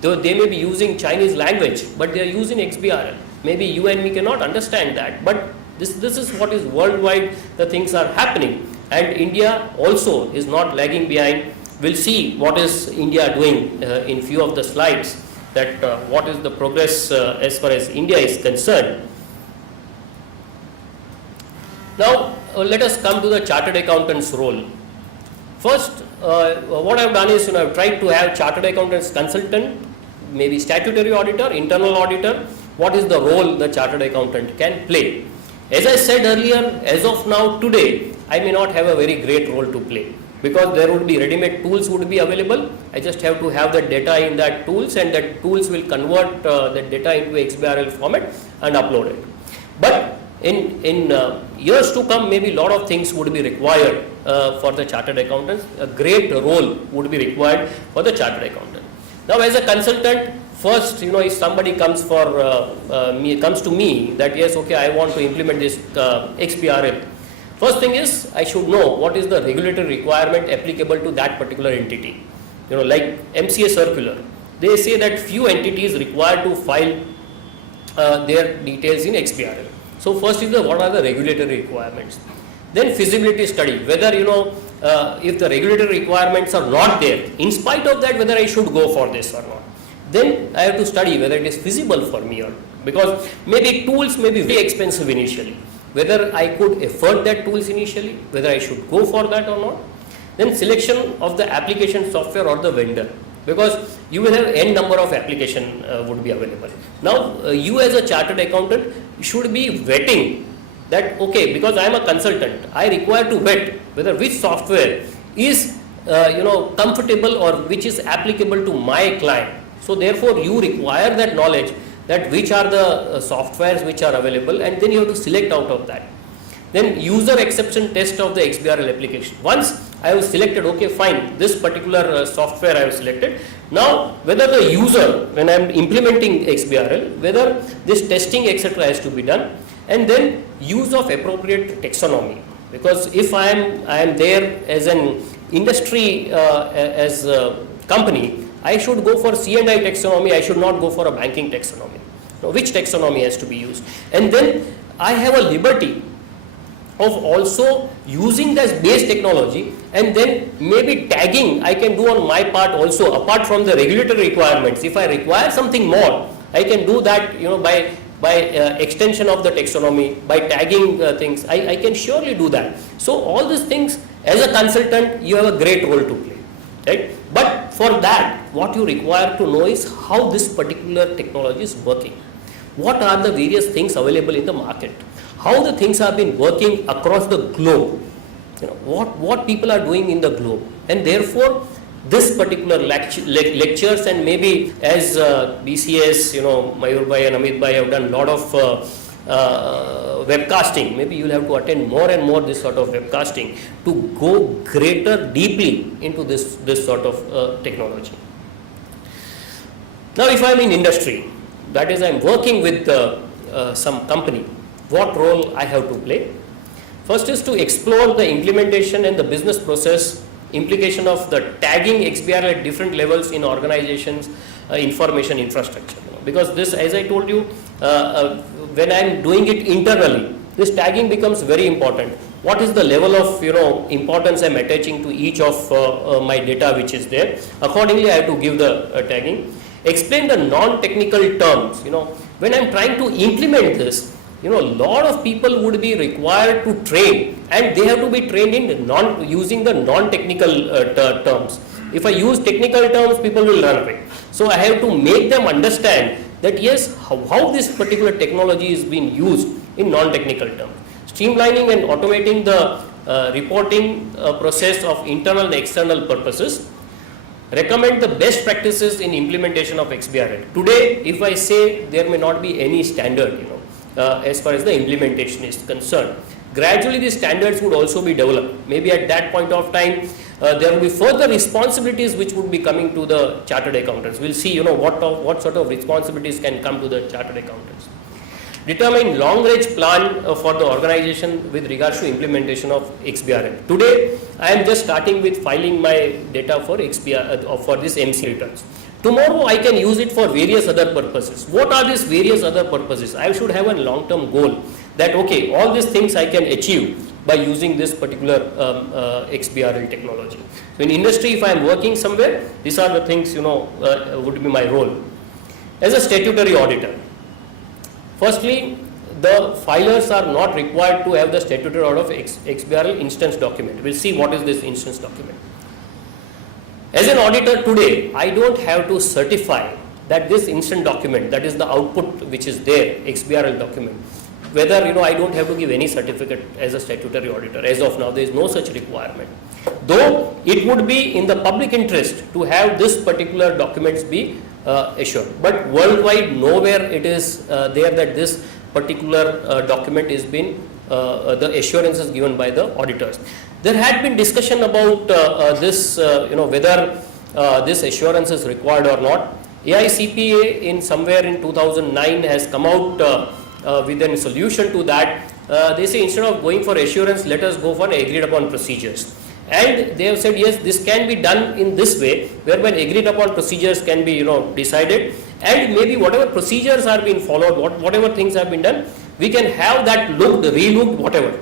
though they may be using Chinese language, but they are using XBRL. Maybe you and me cannot understand that, but this is what is worldwide, the things are happening. and India also is not lagging behind. We'll see what is India doing in few of the slides, that what is the progress as far as India is concerned. Now let us come to the chartered accountant's role. First, what I've done is, I've tried to have chartered accountants consultant, maybe statutory auditor, internal auditor. What is the role the chartered accountant can play? As I said earlier, as of now, today, I may not have a very great role to play, because there would be ready-made tools would be available. I just have to have the data in that tools, and that tools will convert that data into XBRL format and upload it. But in years to come, maybe a lot of things would be required for the chartered accountants. A great role would be required for the chartered accountant. Now, as a consultant, first, if somebody comes to me that yes, okay, I want to implement this XBRL. First thing is, I should know what is the regulatory requirement applicable to that particular entity. Like MCA circular, they say that few entities required to file their details in XBRL. So first is what are the regulatory requirements. Then feasibility study, whether if the regulatory requirements are not there, in spite of that, whether I should go for this or not. Then I have to study whether it is feasible for me or not, because maybe tools may be very expensive initially. Whether I could afford that tools initially, whether I should go for that or not. Then selection of the application software or the vendor, because you will have n number of application would be available. Now you as a chartered accountant should be vetting that, okay, because I am a consultant, I require to vet whether which software is comfortable or which is applicable to my client. So therefore you require that knowledge, that which are the softwares which are available, and then you have to select out of that. Then user acceptance test of the XBRL application. Once I have selected, okay, fine, this particular software I have selected. Now whether the user, when I am implementing XBRL, whether this testing etc. has to be done, and then use of appropriate taxonomy. Because if I am there as an industry as a company, I should go for C&I taxonomy, I should not go for a banking taxonomy. Now, which taxonomy has to be used? And then I have a liberty of also using this base technology, and then maybe tagging I can do on my part also, apart from the regulatory requirements. If I require something more, I can do that by extension of the taxonomy, by tagging things. I can surely do that. So all these things, as a consultant, you have a great role to play, right? But for that, what you require to know is how this particular technology is working. What are the various things available in the market? How the things have been working across the globe? What people are doing in the globe, and therefore this particular lectures, and maybe as BCS, Mayur Bhai and Amit Bhai have done a lot of webcasting. Maybe you will have to attend more and more this sort of webcasting to go deeply into this sort of technology. Now, if I am in industry, that is, I am working with some company, what role I have to play? First is to explore the implementation and the business process implication of the tagging XBRL at different levels in organizations, information infrastructure. Because this, as I told you, when I am doing it internally, this tagging becomes very important. What is the level of importance I am attaching to each of my data which is there? Accordingly, I have to give the tagging. Explain the non-technical terms. When I am trying to implement this, a lot of people would be required to train, and they have to be trained in using the non-technical terms. If I use technical terms, people will run away. So I have to make them understand that yes, how this particular technology is being used in non-technical terms. Streamlining and automating the reporting process of internal and external purposes. Recommend the best practices in implementation of XBRL. Today, if I say there may not be any standard, as far as the implementation is concerned. Gradually, these standards would also be developed. Maybe at that point of time, there will be further responsibilities which would be coming to the chartered accountants. We'll see, what sort of responsibilities can come to the chartered accountants. Determine long-range plan for the organization with regards to implementation of XBRL. Today, I am just starting with filing my data for XBRL for this MC returns. Tomorrow I can use it for various other purposes. What are these various other purposes? I should have a long-term goal that okay, all these things I can achieve by using this particular XBRL technology. So in industry, if I am working somewhere, these are the things, would be my role. As a statutory auditor, firstly, the filers are not required to have the statutory order of XBRL instance document. We'll see what is this instance document. As an auditor today, I don't have to certify that this instant document, that is the output which is there, XBRL document, whether I don't have to give any certificate as a statutory auditor. As of now, there is no such requirement. Though it would be in the public interest to have this particular documents be assured. But worldwide, nowhere it is there that this particular document is been, the assurance is given by the auditors. There had been discussion about this, whether this assurance is required or not. AICPA in somewhere in 2009 has come out with a solution to that. They say instead of going for assurance, let us go for agreed upon procedures. And they have said, yes, this can be done in this way, whereby agreed upon procedures can be, decided, and maybe whatever procedures are being followed, whatever things have been done, we can have that looked, relooked, whatever.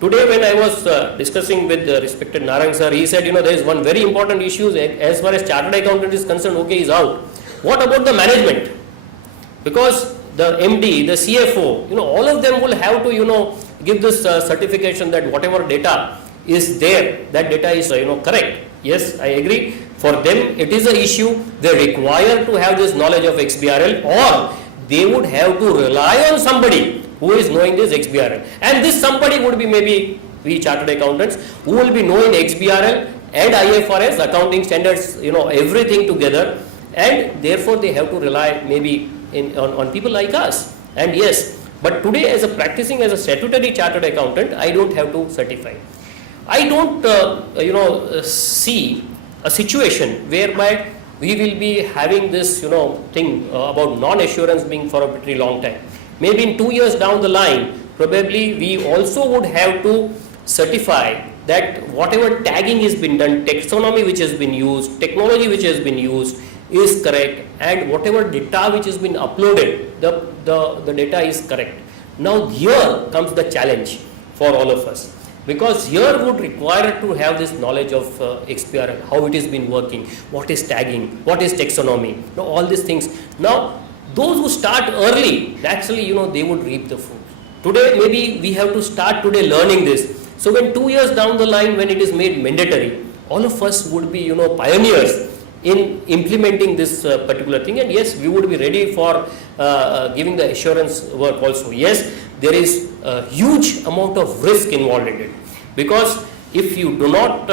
Today, when I was discussing with the respected Narang sir, he said, there is one very important issue as far as chartered accountant is concerned. Okay, is out. What about the management? Because the MD, the CFO, all of them will have to, give this certification that whatever data is there, that data is, correct. Yes, I agree. For them, it is an issue. They require to have this knowledge of XBRL, or they would have to rely on somebody who is knowing this XBRL. And this somebody would be maybe we chartered accountants who will be knowing XBRL and IFRS, accounting standards, everything together. And therefore, they have to rely maybe on people like us. And yes, but today as a practicing as a statutory chartered accountant, I don't have to certify. I don't, see a situation whereby we will be having this, thing about non-assurance being for a pretty long time. Maybe in 2 years down the line, probably we also would have to certify that whatever tagging has been done, taxonomy which has been used, technology which has been used is correct, and whatever data which has been uploaded, the data is correct. Now here comes the challenge for all of us. Because here would require to have this knowledge of XBRL, how it has been working, what is tagging, what is taxonomy, all these things. Now, those who start early, naturally, they would reap the fruit. Today, maybe we have to start today learning this. So when 2 years down the line, when it is made mandatory, all of us would be, pioneers in implementing this particular thing. And yes, we would be ready for giving the assurance work also. Yes, there is a huge amount of risk involved in it, because if you do not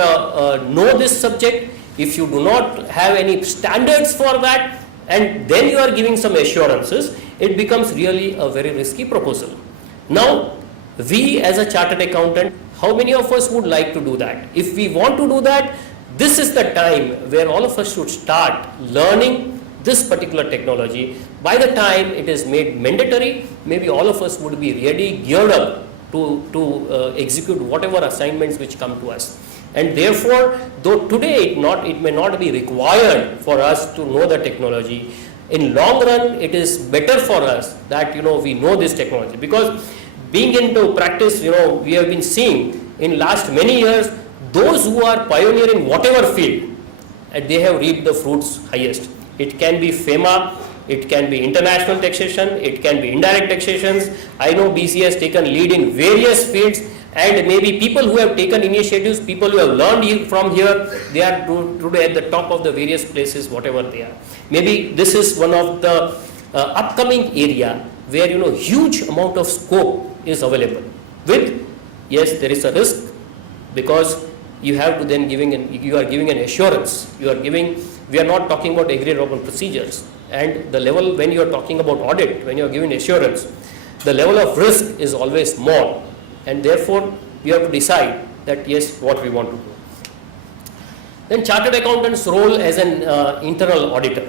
know this subject, if you do not have any standards for that, and then you are giving some assurances, it becomes really a very risky proposal. Now, we as a chartered accountant, how many of us would like to do that? If we want to do that, this is the time where all of us should start learning this particular technology. By the time it is made mandatory, maybe all of us would be ready, geared up to execute whatever assignments which come to us. And therefore, though today it may not be required for us to know the technology, in long run it is better for us that we know this technology, because being into practice, we have been seeing in last many years, those who are pioneer in whatever field, and they have reaped the fruits highest. It can be FEMA, it can be international taxation, it can be indirect taxations. I know BC has taken lead in various fields, and maybe people who have taken initiatives, people who have learned from here, they are today at the top of the various places, whatever they are. Maybe this is one of the upcoming area where huge amount of scope is available. With, yes, there is a risk, because you have to then you are giving an assurance. We are not talking about agreed upon procedures, and the level when you are talking about audit, when you are giving assurance, the level of risk is always more, and therefore we have to decide that yes, what we want to do. Then chartered accountant's role as an internal auditor.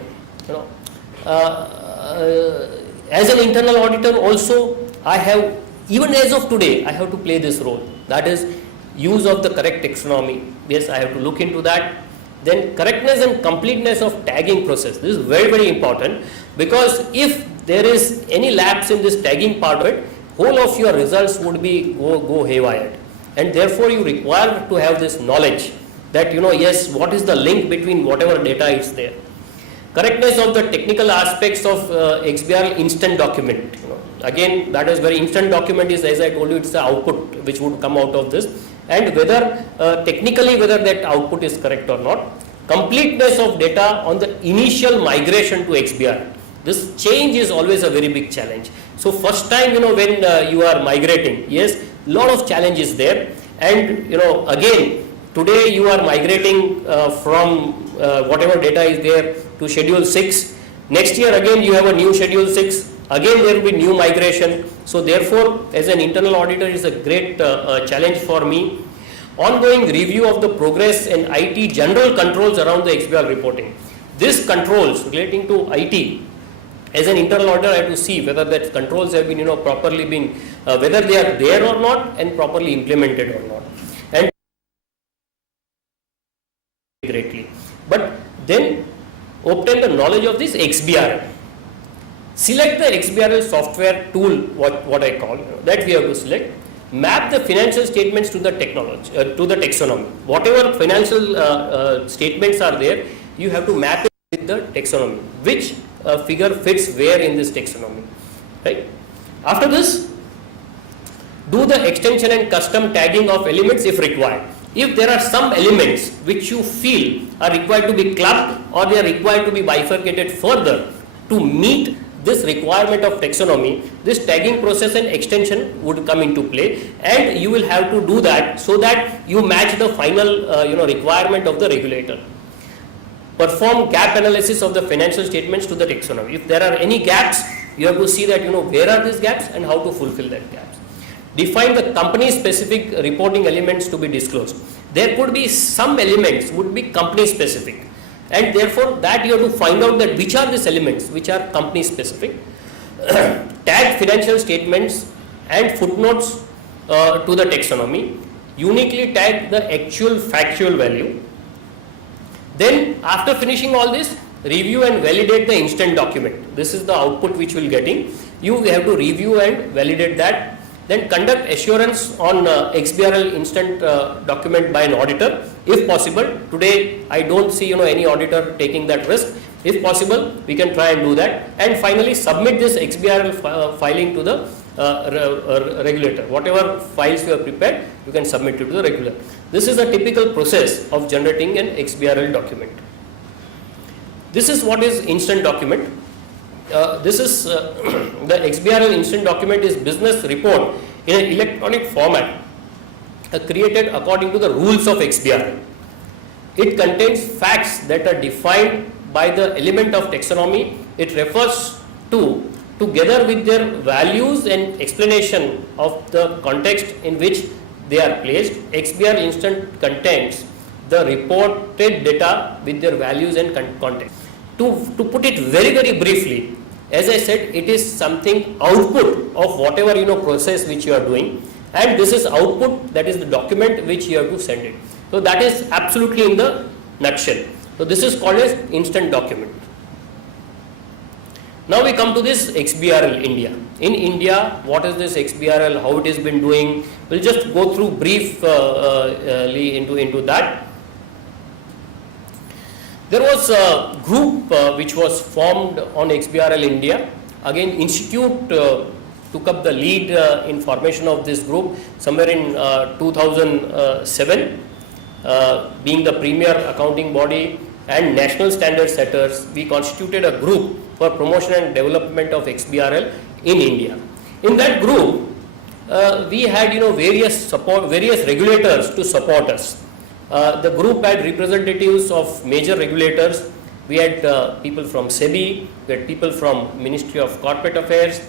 As an internal auditor also, I have, even as of today, I have to play this role. That is use of the correct taxonomy. Yes, I have to look into that. Then correctness and completeness of tagging process. This is very, very important, because if there is any lapse in this tagging part of it, whole of your results would be go haywire. and therefore you require to have this knowledge that yes, what is the link between whatever data is there. Correctness of the technical aspects of XBRL instant document. Again, that is very instant document is, as I told you, it's the output which would come out of this, and whether technically whether that output is correct or not. Completeness of data on the initial migration to XBRL. This change is always a very big challenge. So first time when you are migrating, yes, lot of challenge is there, and again today you are migrating from whatever data is there to schedule 6. Next year again you have a new schedule 6. Again there will be new migration. So therefore, as an internal auditor, is a great challenge for me. Ongoing review of the progress and IT general controls around the XBRL reporting. These controls relating to IT, as an internal auditor, I have to see whether that controls have been properly been, whether they are there or not and properly implemented or not. And greatly. But then obtain the knowledge of this XBRL. Select the XBRL software tool, what I call, that we have to select. Map the financial statements to the technology, to the taxonomy. Whatever financial statements are there, you have to map it with the taxonomy. Which figure fits where in this taxonomy, right? After this, do the extension and custom tagging of elements if required. If there are some elements which you feel are required to be clubbed or they are required to be bifurcated further to meet this requirement of taxonomy, this tagging process and extension would come into play, and you will have to do that so that you match the final requirement of the regulator. Perform gap analysis of the financial statements to the taxonomy. If there are any gaps, you have to see that where are these gaps and how to fulfill that gaps. Define the company specific reporting elements to be disclosed. There could be some elements would be company specific, and therefore that you have to find out that which are these elements which are company specific. Tag financial statements and footnotes to the taxonomy. Uniquely tag the actual factual value. Then after finishing all this, review and validate the instant document. This is the output which we will getting. You have to review and validate that. Then conduct assurance on XBRL instant document by an auditor if possible. Today I don't see any auditor taking that risk. If possible, we can try and do that. And finally submit this XBRL filing to the regulator. Whatever files you have prepared, you can submit it to the regulator. This is a typical process of generating an XBRL document. This is what is instant document. This is the XBRL instant document is business report in an electronic format created according to the rules of XBRL. It contains facts that are defined by the element of taxonomy. It refers to, together with their values and explanation of the context in which they are placed. XBRL instant contains the reported data with their values and context. To put it very, very briefly, as I said, it is something output of whatever process which you are doing, and this is output, that is the document which you have to send it. So that is absolutely in the nutshell. So this is called as instant document. Now we come to this XBRL India. In India, what is this XBRL, how it has been doing? We'll just go through briefly into that. There was a group which was formed on XBRL India. Again, Institute took up the lead in formation of this group somewhere in 2007. Being the premier accounting body and national standard setters, we constituted a group for promotion and development of XBRL in India. In that group, we had various regulators to support us. The group had representatives of major regulators. We had people from SEBI, we had people from Ministry of Corporate Affairs,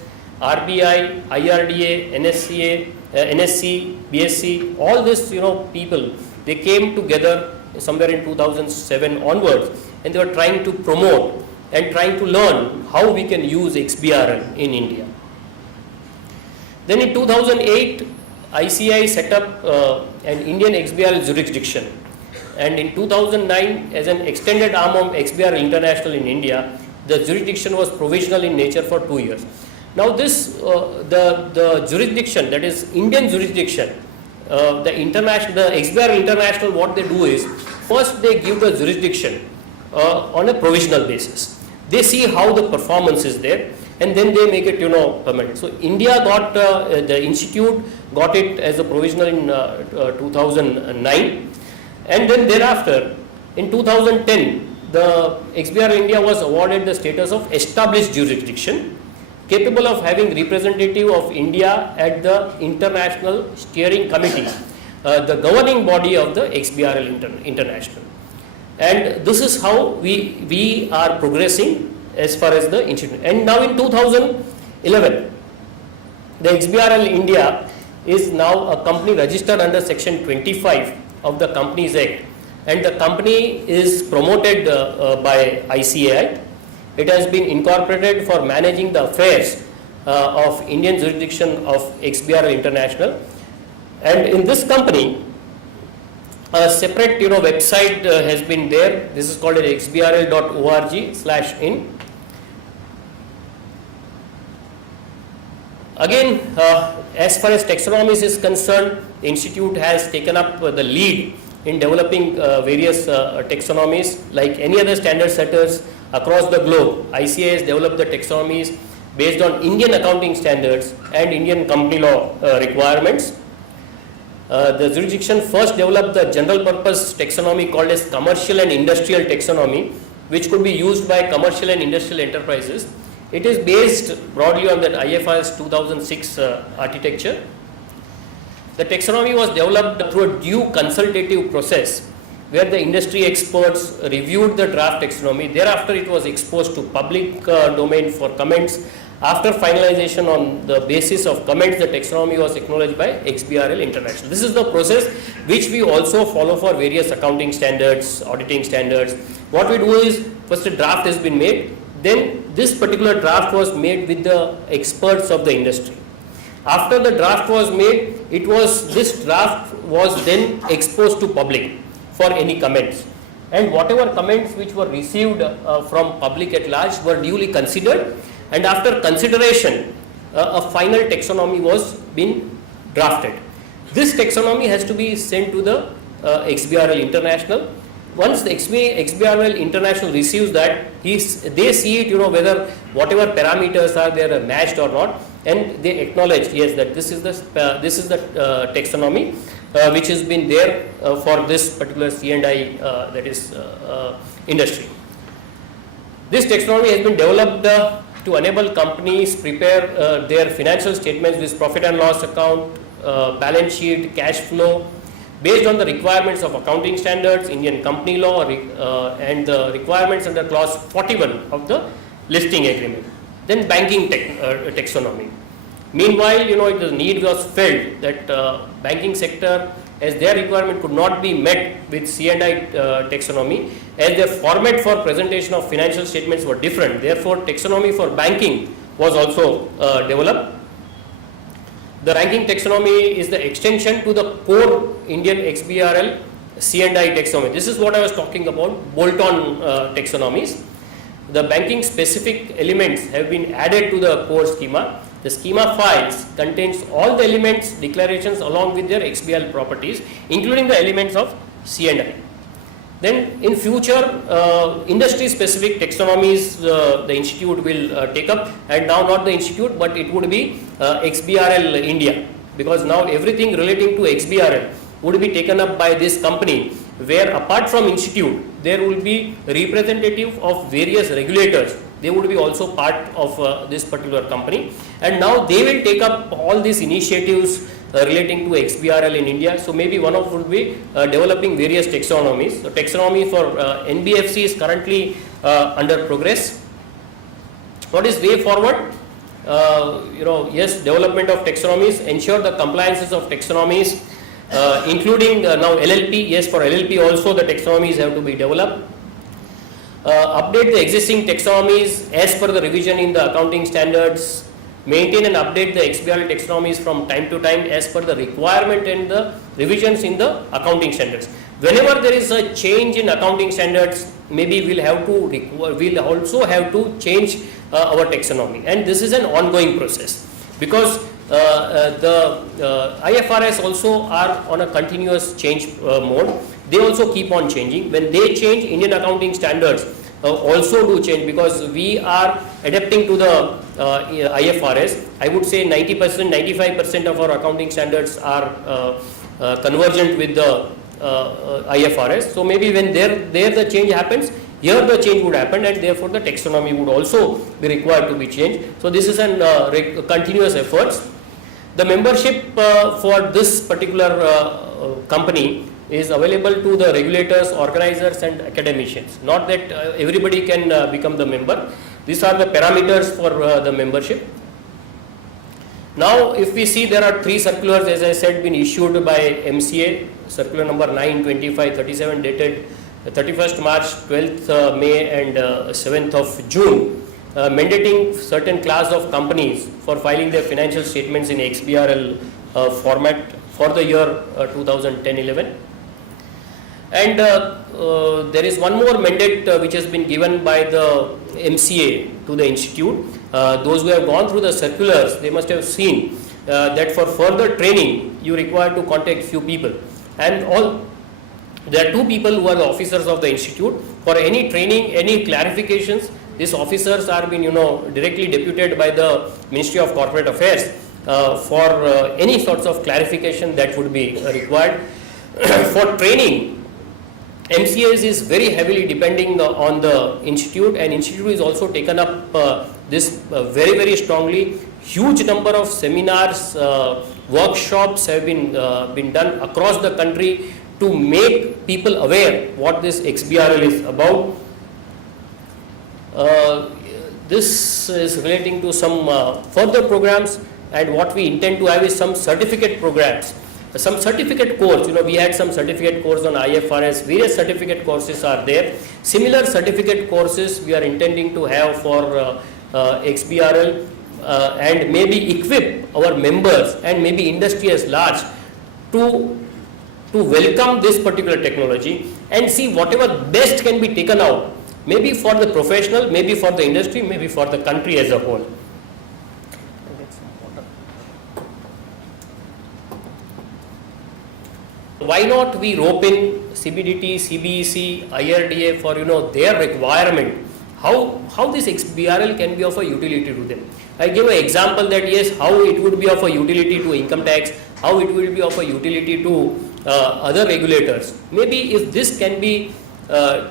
RBI, IRDA, NSCA, NSC, BSC, all these people, they came together somewhere in 2007 onwards, and they were trying to promote and trying to learn how we can use XBRL in India. Then in 2008, ICI set up an Indian XBRL jurisdiction, and in 2009, as an extended arm of XBRL International in India, the jurisdiction was provisional in nature for 2 years. Now this, the jurisdiction, that is Indian jurisdiction, the XBRL International, what they do is, first they give the jurisdiction on a provisional basis. They see how the performance is there, and then they make it, permanent. So India got, the institute got it as a provisional in 2009, and then thereafter, in 2010, the XBRL India was awarded the status of established jurisdiction, capable of having representative of India at the International Steering Committee, the governing body of the XBRL International. And this is how we are progressing as far as the institute. And now in 2011, the XBRL India is now a company registered under Section 25 of the Companies Act, and the company is promoted by ICAI. It has been incorporated for managing the affairs of Indian jurisdiction of XBRL International. And in this company, a separate website has been there. This is called xbrl.org/in. Again, as far as taxonomies is concerned, the institute has taken up the lead in developing various taxonomies. Like any other standard setters across the globe, ICAI has developed the taxonomies based on Indian accounting standards and Indian company law requirements. The jurisdiction first developed the general purpose taxonomy called as commercial and industrial taxonomy, which could be used by commercial and industrial enterprises. It is based broadly on that IFRS 2006 architecture. The taxonomy was developed through a due consultative process where the industry experts reviewed the draft taxonomy. Thereafter, it was exposed to public domain for comments. After finalization on the basis of comments, the taxonomy was acknowledged by XBRL International. This is the process which we also follow for various accounting standards, auditing standards. What we do is, first a draft has been made, then this particular draft was made with the experts of the industry. After the draft was made, this draft was then exposed to public for any comments. And whatever comments which were received from public at large were duly considered, and after consideration, a final taxonomy was been drafted. This taxonomy has to be sent to the XBRL International. Once the XBRL International receives that, they see it, whether whatever parameters are there are matched or not, and they acknowledge, yes, that this is the taxonomy which has been there for this particular C&I industry. This taxonomy has been developed to enable companies prepare their financial statements with profit and loss account, balance sheet, cash flow, based on the requirements of accounting standards, Indian company law, and the requirements under clause 41 of the listing agreement. Then banking taxonomy. Meanwhile, the need was felt that banking sector, as their requirement could not be met with C&I taxonomy, as their format for presentation of financial statements were different. Therefore, taxonomy for banking was also developed. The ranking taxonomy is the extension to the core Indian XBRL C&I taxonomy. This is what I was talking about, bolt-on taxonomies. The banking specific elements have been added to the core schema. The schema files contains all the elements, declarations along with their XBRL properties, including the elements of C&I. Then in future, industry specific taxonomies the institute will take up, and now not the institute, but it would be XBRL India, because now everything relating to XBRL would be taken up by this company, where apart from institute, there will be representative of various regulators. They would be also part of this particular company, and now they will take up all these initiatives relating to XBRL in India. So maybe one of would be developing various taxonomies. The taxonomy for NBFC is currently under progress. What is way forward? Yes, development of taxonomies, ensure the compliances of taxonomies, including now LLP. Yes, for LLP also the taxonomies have to be developed. Update the existing taxonomies as per the revision in the accounting standards. Maintain and update the XBRL taxonomies from time to time as per the requirement and the revisions in the accounting standards. Whenever there is a change in accounting standards, maybe we'll also have to change our taxonomy, and this is an ongoing process, because the IFRS also are on a continuous change mode. They also keep on changing. When they change, Indian accounting standards also do change, because we are adapting to the IFRS. I would say 90%, 95% of our accounting standards are convergent with the IFRS. So maybe when there the change happens, here the change would happen, and therefore the taxonomy would also be required to be changed. So this is an continuous efforts. The membership for this particular company is available to the regulators, organizers and academicians. Not that everybody can become the member. These are the parameters for the membership. Now if we see, there are 3 circulars, as I said, been issued by MCA, circular number 9/25/37 dated 31st March, 12th May and 7th of June, mandating certain class of companies for filing their financial statements in XBRL format for the year 2010-11. And there is one more mandate which has been given by the MCA to the institute. Those who have gone through the circulars, they must have seen that for further training you require to contact few people, and there are 2 people who are the officers of the institute. For any training, any clarifications, these officers are being directly deputed by the Ministry of Corporate Affairs for any sorts of clarification that would be required. For training, MCAs is very heavily depending on the institute, and institute is also taken up this very, very strongly. Huge number of seminars, workshops have been done across the country to make people aware what this XBRL is about. This is relating to some further programs, and what we intend to have is some certificate programs. Some certificate course, we had some certificate course on IFRS, various certificate courses are there. Similar certificate courses we are intending to have for XBRL, and maybe equip our members and maybe industry as large to welcome this particular technology and see whatever best can be taken out, maybe for the professional, maybe for the industry, maybe for the country as a whole. Why not we rope in CBDT, CBEC, IRDA for their requirement, how this XBRL can be of a utility to them. I give an example that yes, how it would be of a utility to income tax, how it will be of a utility to other regulators. Maybe if this can be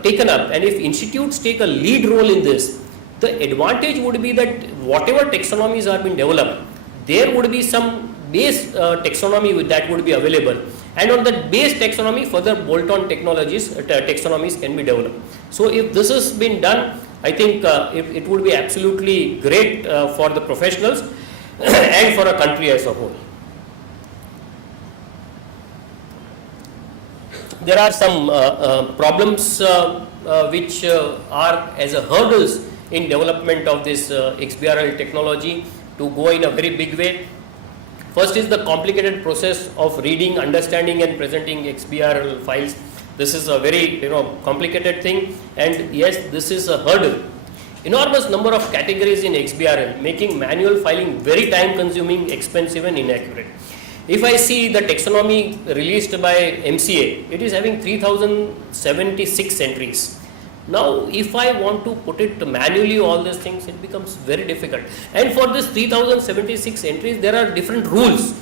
taken up, and if institutes take a lead role in this, the advantage would be that whatever taxonomies are being developed, there would be some base taxonomy that would be available, and on that base taxonomy further bolt-on taxonomies can be developed. So if this has been done, I think it would be absolutely great for the professionals and for a country as a whole. There are some problems which are as a hurdles in development of this XBRL technology to go in a very big way. First is the complicated process of reading, understanding and presenting XBRL files. This is a very complicated thing, and yes, this is a hurdle. Enormous number of categories in XBRL, making manual filing very time consuming, expensive and inaccurate. If I see the taxonomy released by MCA, it is having 3076 entries. Now, if I want to put it manually, all these things, it becomes very difficult. And for this 3076 entries, there are different rules.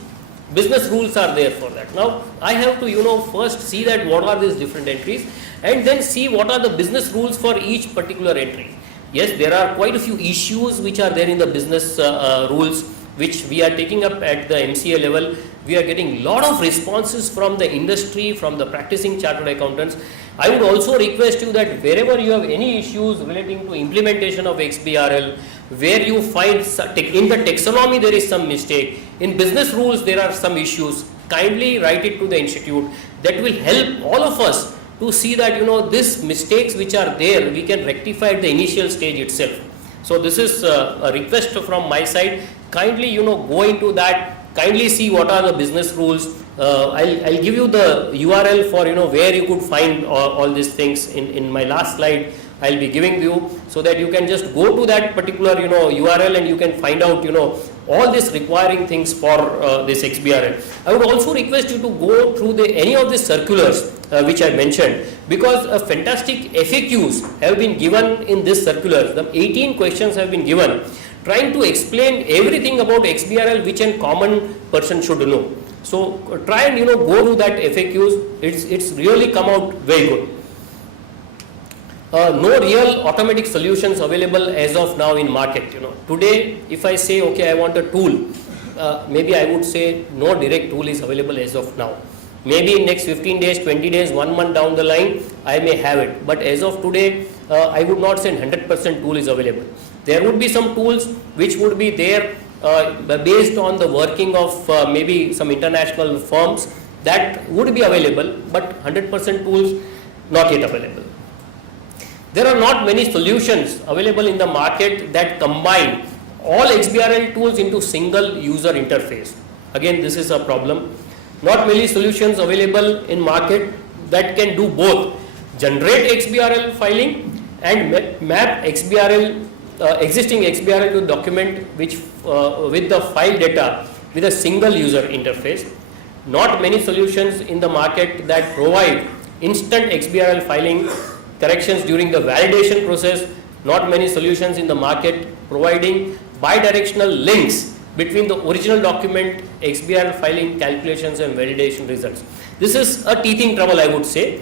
Business rules are there for that. Now, I have to, first see that what are these different entries, and then see what are the business rules for each particular entry. Yes, there are quite a few issues which are there in the business rules, which we are taking up at the MCA level. We are getting lot of responses from the industry, from the practicing chartered accountants. I would also request you that wherever you have any issues relating to implementation of XBRL, where you find in the taxonomy there is some mistake, in business rules there are some issues, kindly write it to the institute. That will help all of us to see that these mistakes which are there, we can rectify at the initial stage itself. So this is a request from my side. Kindly go into that, kindly see what are the business rules. I'll give you the URL for where you could find all these things in my last slide. I'll be giving you, so that you can just go to that particular URL and you can find out all this requiring things for this XBRL. I would also request you to go through any of the circulars which I mentioned, because fantastic FAQs have been given in this circular. The 18 questions have been given, trying to explain everything about XBRL which a common person should know. So try and go through that FAQs. It's really come out very good. No real automatic solutions available as of now in market. Today, if I say, okay, I want a tool, maybe I would say no direct tool is available as of now. Maybe in next 15 days, 20 days, 1 month down the line, I may have it. But as of today, I would not say 100% tool is available. There would be some tools which would be there based on the working of maybe some international firms that would be available, but 100% tools not yet available. There are not many solutions available in the market that combine all XBRL tools into single user interface. Again, this is a problem. Not many solutions available in market that can do both generate XBRL filing and map XBRL existing XBRL to document which with the file data with a single user interface. Not many solutions in the market that provide instant XBRL filing corrections during the validation process. Not many solutions in the market providing bidirectional links between the original document, XBRL filing calculations and validation results. This is a teething trouble, I would say.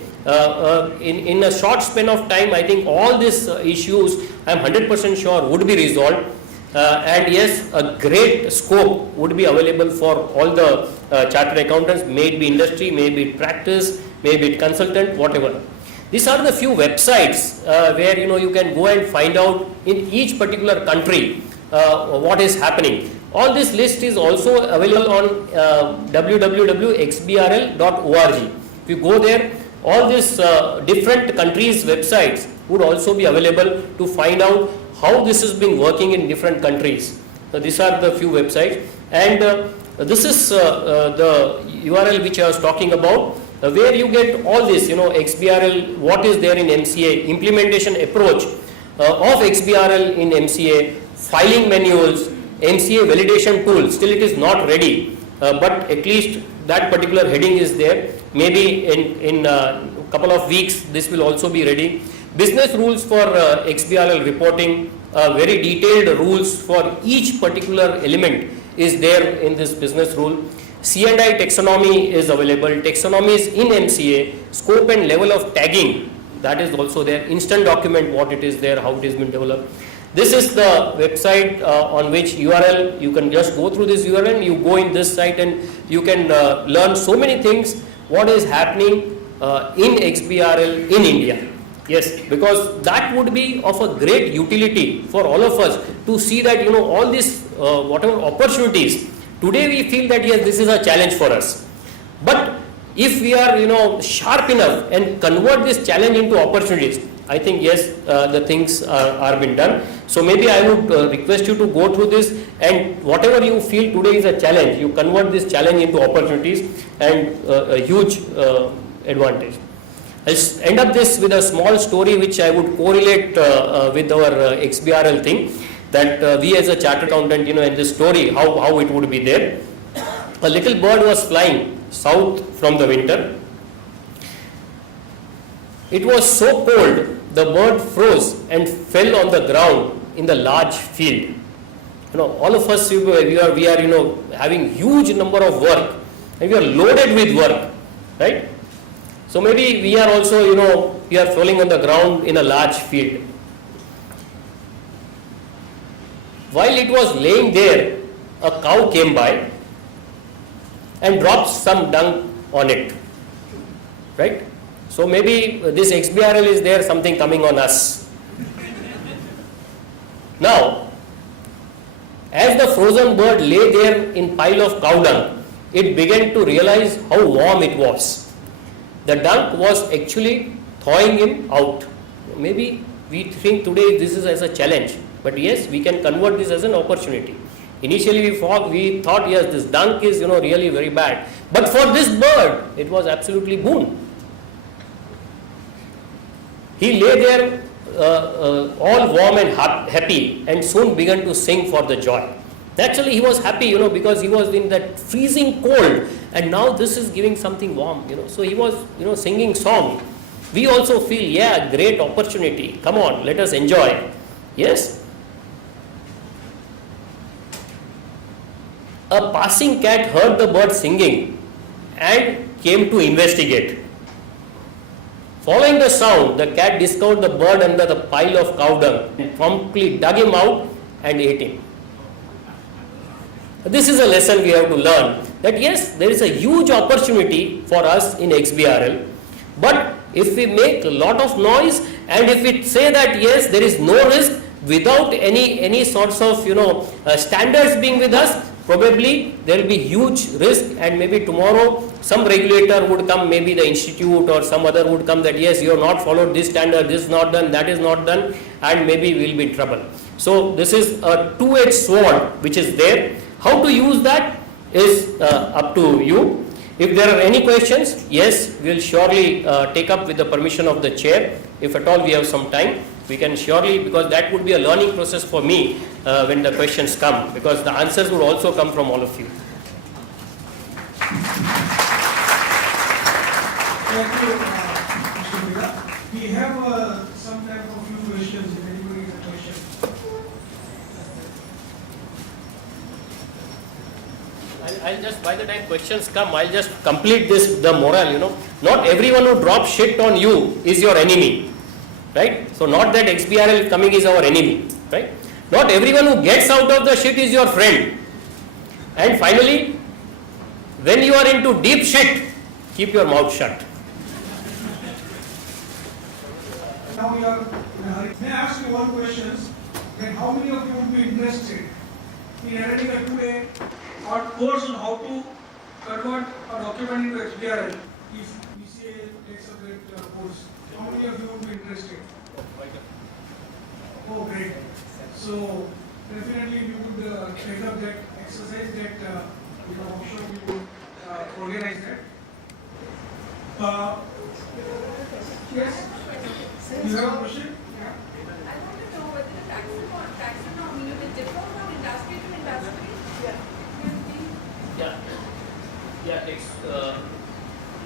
In a short span of time, I think all these issues, I am 100% sure, would be resolved. And yes, a great scope would be available for all the chartered accountants, may it be industry, may it be practice, may it be consultant, whatever. These are the few websites where you can go and find out in each particular country what is happening. All this list is also available on www.xbrl.org. If you go there, all these different countries' websites would also be available to find out how this has been working in different countries. So these are the few websites, and this is the URL which I was talking about, where you get all this, XBRL, what is there in MCA, implementation approach of XBRL in MCA, filing manuals, MCA validation tool. Still it is not ready, but at least that particular heading is there. Maybe in a couple of weeks this will also be ready. Business rules for XBRL reporting, very detailed rules for each particular element is there in this business rule. C&I taxonomy is available, taxonomies in MCA, scope and level of tagging, that is also there, instant document, what it is there, how it has been developed. This is the website on which URL, you can just go through this URL, you go in this site and you can learn so many things, what is happening in XBRL in India. Yes, because that would be of a great utility for all of us to see that, all these whatever opportunities. Today we feel that yes, this is a challenge for us. But if we are, sharp enough and convert this challenge into opportunities, I think yes, the things are been done. So maybe I would request you to go through this, and whatever you feel today is a challenge, you convert this challenge into opportunities and a huge advantage. I'll end up this with a small story which I would correlate with our XBRL thing, that we as a chartered accountant, in this story, how it would be there. A little bird was flying south from the winter. It was so cold, the bird froze and fell on the ground in the large field. All of us, we are having huge number of work, and we are loaded with work, right? So maybe we are also, we are falling on the ground in a large field. While it was laying there, a cow came by and dropped some dung on it, right? So maybe this XBRL is there, something coming on us. Now, as the frozen bird lay there in pile of cow dung, it began to realize how warm it was. The dung was actually thawing him out. Maybe we think today this is as a challenge, but yes, we can convert this as an opportunity. Initially we thought yes, this dung is really very bad, but for this bird it was absolutely boon. He lay there all warm and happy, and soon began to sing for the joy. Naturally, he was happy, because he was in that freezing cold, and now this is giving something warm, So he was, singing song. We also feel, yeah, great opportunity. Come on, let us enjoy. Yes. A passing cat heard the bird singing and came to investigate. Following the sound, the cat discovered the bird under the pile of cow dung and promptly dug him out and ate him. This is a lesson we have to learn, that yes, there is a huge opportunity for us in XBRL, but if we make a lot of noise and if we say that yes, there is no risk without any sorts of standards being with us, probably there will be huge risk, and maybe tomorrow some regulator would come, maybe the institute or some other would come, that yes, you have not followed this standard, this is not done, that is not done, and maybe we will be in trouble. So this is a two-edged sword which is there. How to use that is up to you. If there are any questions, yes, we will surely take up with the permission of the chair. If at all we have some time, we can surely, because that would be a learning process for me when the questions come, because the answers would also come from all of you. Thank you, Mr. Bheda. We have some type of few questions. If anybody has a question. I'll just, by the time questions come, I'll just complete this, the moral, Not everyone who drops shit on you is your enemy, right? So not that XBRL coming is our enemy, right? Not everyone who gets out of the shit is your friend. And finally, when you are into deep shit, keep your mouth shut. Now we are in a hurry. May I ask you one question? That how many of you would be interested in attending a 2-day course on how to convert a document into XBRL if BCA takes up that course? How many of you would be interested? Oh, great. So definitely we would take up that exercise that I'm sure we would organize that. Yes? You have a question? I want to know whether the taxonomy will differ from industry to industry.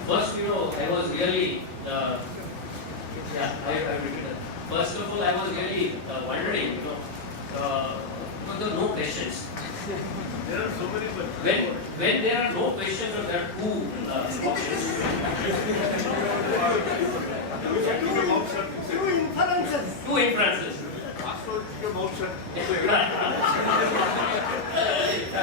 First, I was really, I repeated that. First of all, I was really wondering, because there are no questions. There are so many, but When there are no questions, there are two options. Two inferences.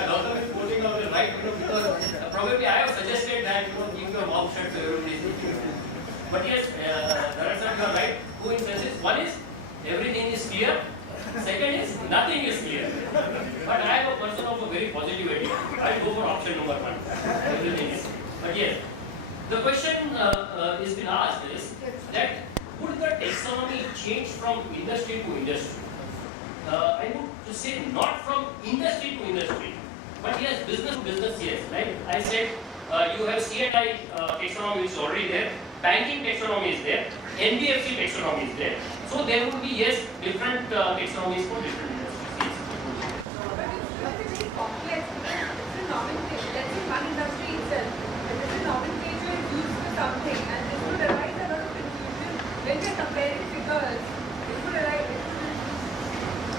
Doctor is quoting on the right, because probably I have suggested that keep your mouth shut so everybody is listening. But yes, Dharan, you are right. Two inferences. One is everything is clear. Second is nothing is clear. But I am a person of a very positive idea. I go for option number one. Everything is. But yes, the question is been asked is that would the taxonomy change from industry to industry? I would say not from industry to industry, but yes, business to business, yes. Like I said, you have C&I taxonomy which is already there, banking taxonomy is there, NBFC taxonomy is there. So there would be, yes, different taxonomies for different industries. But it's very complex because it's a nomenclature. Let's say one industry itself, and this is nomenclature is used for something, and this would arise a lot of confusion when we're comparing figures. This would arise.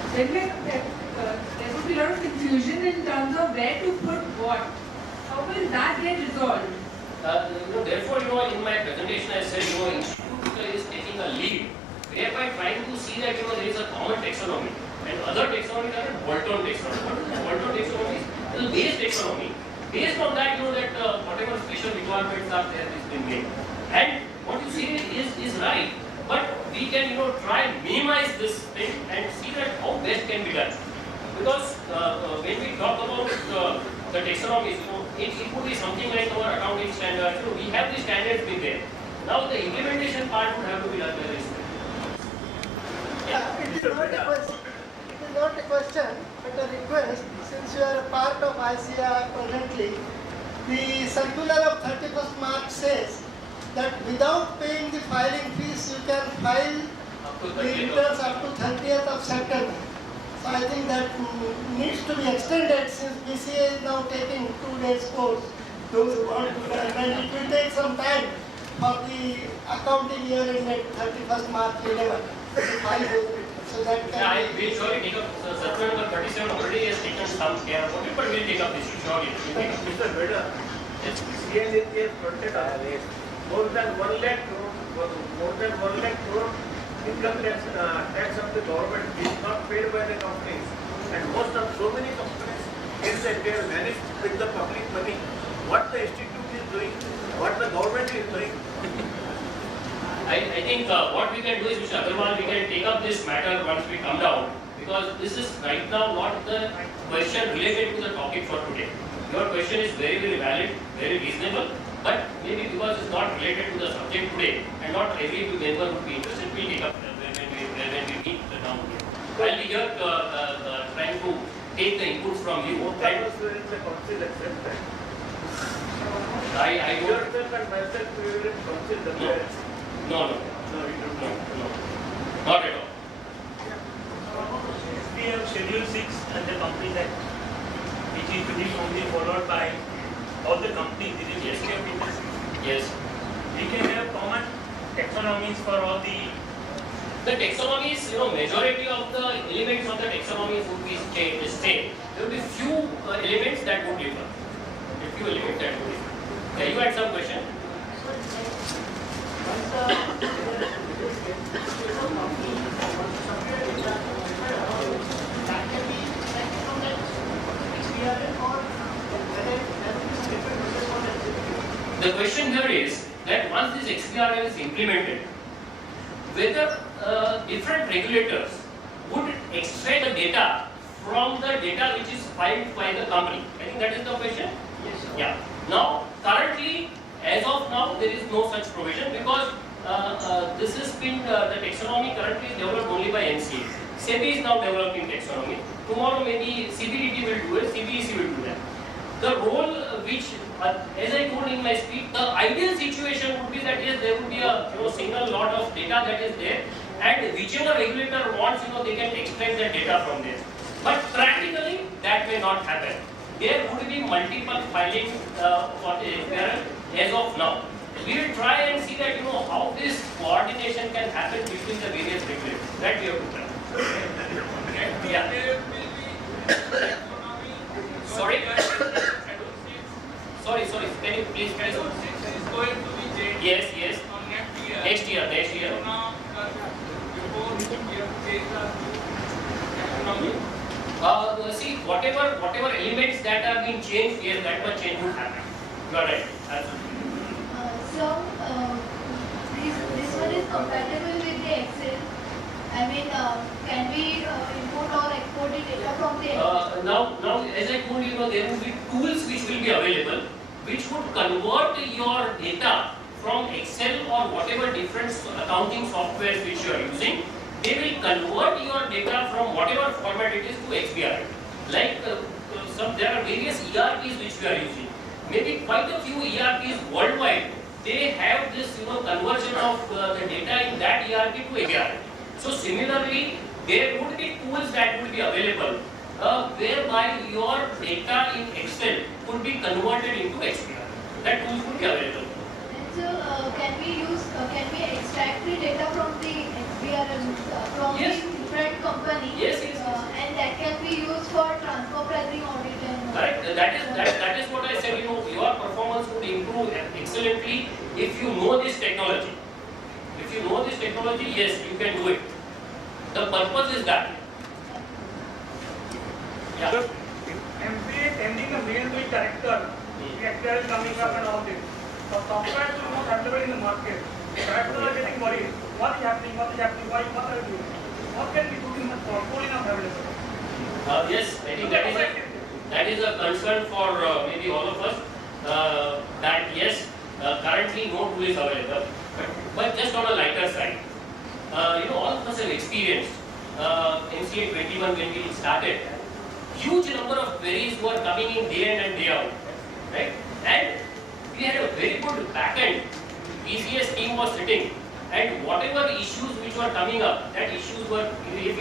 When we're comparing figures, there would be a lot of confusion in terms of where to put what. How will that get resolved? Therefore, in my presentation I said, Institute is taking a lead, whereby trying to see that, there is a common taxonomy, and other taxonomies are bolt-on taxonomy. What is the bolt-on taxonomy? It is base taxonomy. Based on that, that whatever special requirements are there is being made. And what you say is right, but we can, try and minimize this thing and see that how best can be done. Because when we talk about the taxonomies, it could be something like our accounting standards. We have the standards being there. Now the implementation part would have to be done by the institute. It is not a question, but a request. Since you are a part of ICR presently, the circular of 31st March says that without paying the filing fees, you can file the returns up to 30th of September. So So I think that needs to be extended since BCA is now taking 2 days course. Those who want to learn, and it will take some time for the accounting year ended 31st March 11 to file those papers. So that can Yeah, I be. will surely take up, circular number 37 already has taken some care about it, but we'll take up this issue, surely. We'll take up. Mr. Bheda, Yes. CNH has fronted more than 1 lakh crore income tax of the government is not paid by the companies. And most of so many companies is that they are managed with the public money. What the institute is doing, what the government is doing. I think what we can do is, Mr. Agarwal, we can take up this matter once we come down, because this is right now not the question related to the topic for today. Your question is very, very valid, very reasonable, but maybe because it's not related to the subject today, and not every member would be interested, we'll take up when we meet the down here. I'll be here trying to take the inputs from you. Both And of us were in the council except that. I don't. Yourself and myself, we were in council the No. No, no, No, you don't no, know. no, not at all. We have Schedule 6 and the Companies Act, which is to be only followed by all the companies, irrespective of industry. Yes. We can have common taxonomies for all the. The taxonomies, majority of the elements of the taxonomies would be same. There will be few elements that would differ. A few elements that would differ. Yeah, you had some question? The question here is that once this XBRL is implemented, whether different regulators would extract the data from the data which is filed by the company. I think that is the question. Yes, sir. Yeah. Now, currently, as of now, there is no such provision because this has been the taxonomy currently is developed only by NCA. SEBI is now developing taxonomy. Tomorrow, maybe CBDT will do it, CBEC will do that. The role which, as I told in my speech, the ideal situation would be that yes, there would be a single lot of data that is there, and whichever regulator wants, they can extract that data from there. But practically, that may not happen. There would be multiple filing for the XBRL as of now. We will try and see that how this coordination can happen between the various regulators. That we have to try. Yeah. Sorry. Sorry. Can you please? Is going to be changed Yes. on next year. Next year. So now, before you have changed the taxonomy. See, whatever elements that are being changed, yes, that much change would happen. You are right. Absolutely. This one is compatible with the Excel. I mean, can we import or export the data from the Excel? Now, as I told you, there will be tools which will be available, which would convert your data from Excel or whatever different accounting softwares which you are using. They will convert your data from whatever format it is to XBRL. Like there are various ERPs which we are using. Maybe quite a few ERPs worldwide. They have this conversion of the data in that ERP to XBRL. So similarly, there would be tools that would be available whereby your data in Excel could be converted into XBRL. That tools would be available. And so, can we extract the data from the XBRL from Yes. the different company? Yes. And that can be used for transfer pricing audit and. Correct. That is what I said. Your performance would improve excellently if you know this technology. If you know this technology, yes, you can do it. The purpose is that. Yeah. MBA ending a mail with director, XBRL coming up and all this. The software is not available in the market. Directors are getting worried. What is happening? What are you doing? What can we do in the portfolio of available? Yes, I think that is a concern for maybe all of us. That yes, currently no tool is available. But just on a lighter side, all of us have experienced MCA 21 when we started. Huge number of queries were coming in day in and day out, right? And we had a very good backend. ECS team was sitting, and whatever issues which were coming up, that issues were if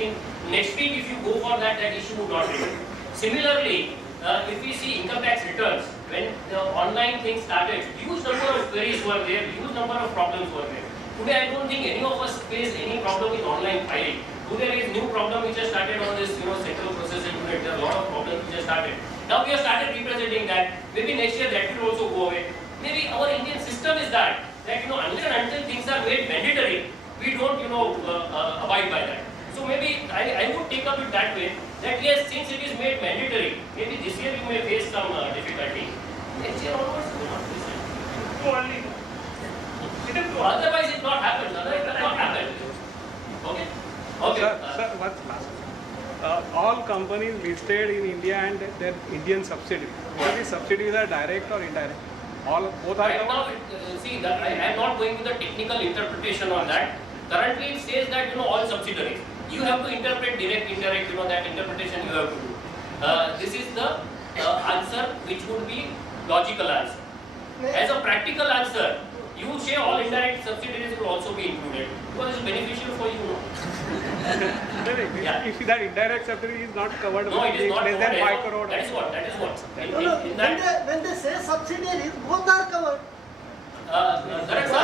next week if you go for that, that issue would not remain. Similarly, if we see income tax returns, when the online thing started, huge number of queries were there, huge number of problems were there. Today, I don't think any of us face any problem with online filing. Today, there is new problem which has started on this, central processing unit. There are a lot of problems which have started. Now we have started representing that. Maybe next year that will also go away. Maybe our Indian system is that unless and until things are made mandatory, we don't abide by that. So maybe I would take up it that way. That yes, since it is made mandatory, maybe this year you may face some difficulty. Next year onwards, you will not face it. Too early. It is too early. Otherwise, it not happens. Otherwise, it not happen. Okay. Okay. Sir, what's last? All companies listed in India and their Indian subsidiaries. Whether the subsidiaries are direct or indirect, both are Right now, covered. I am not going with the technical interpretation on that. Currently, it says that all subsidiaries. You have to interpret direct, indirect. That interpretation you have to do. This is the answer which would be logical answer. As a practical answer, you would say all indirect subsidiaries will also be included because it's beneficial for you. Yeah. If that indirect subsidy is not covered, No, it is not less than covered. 5 crore. That is what. No, when they say subsidiaries, both are covered. Correct, sir.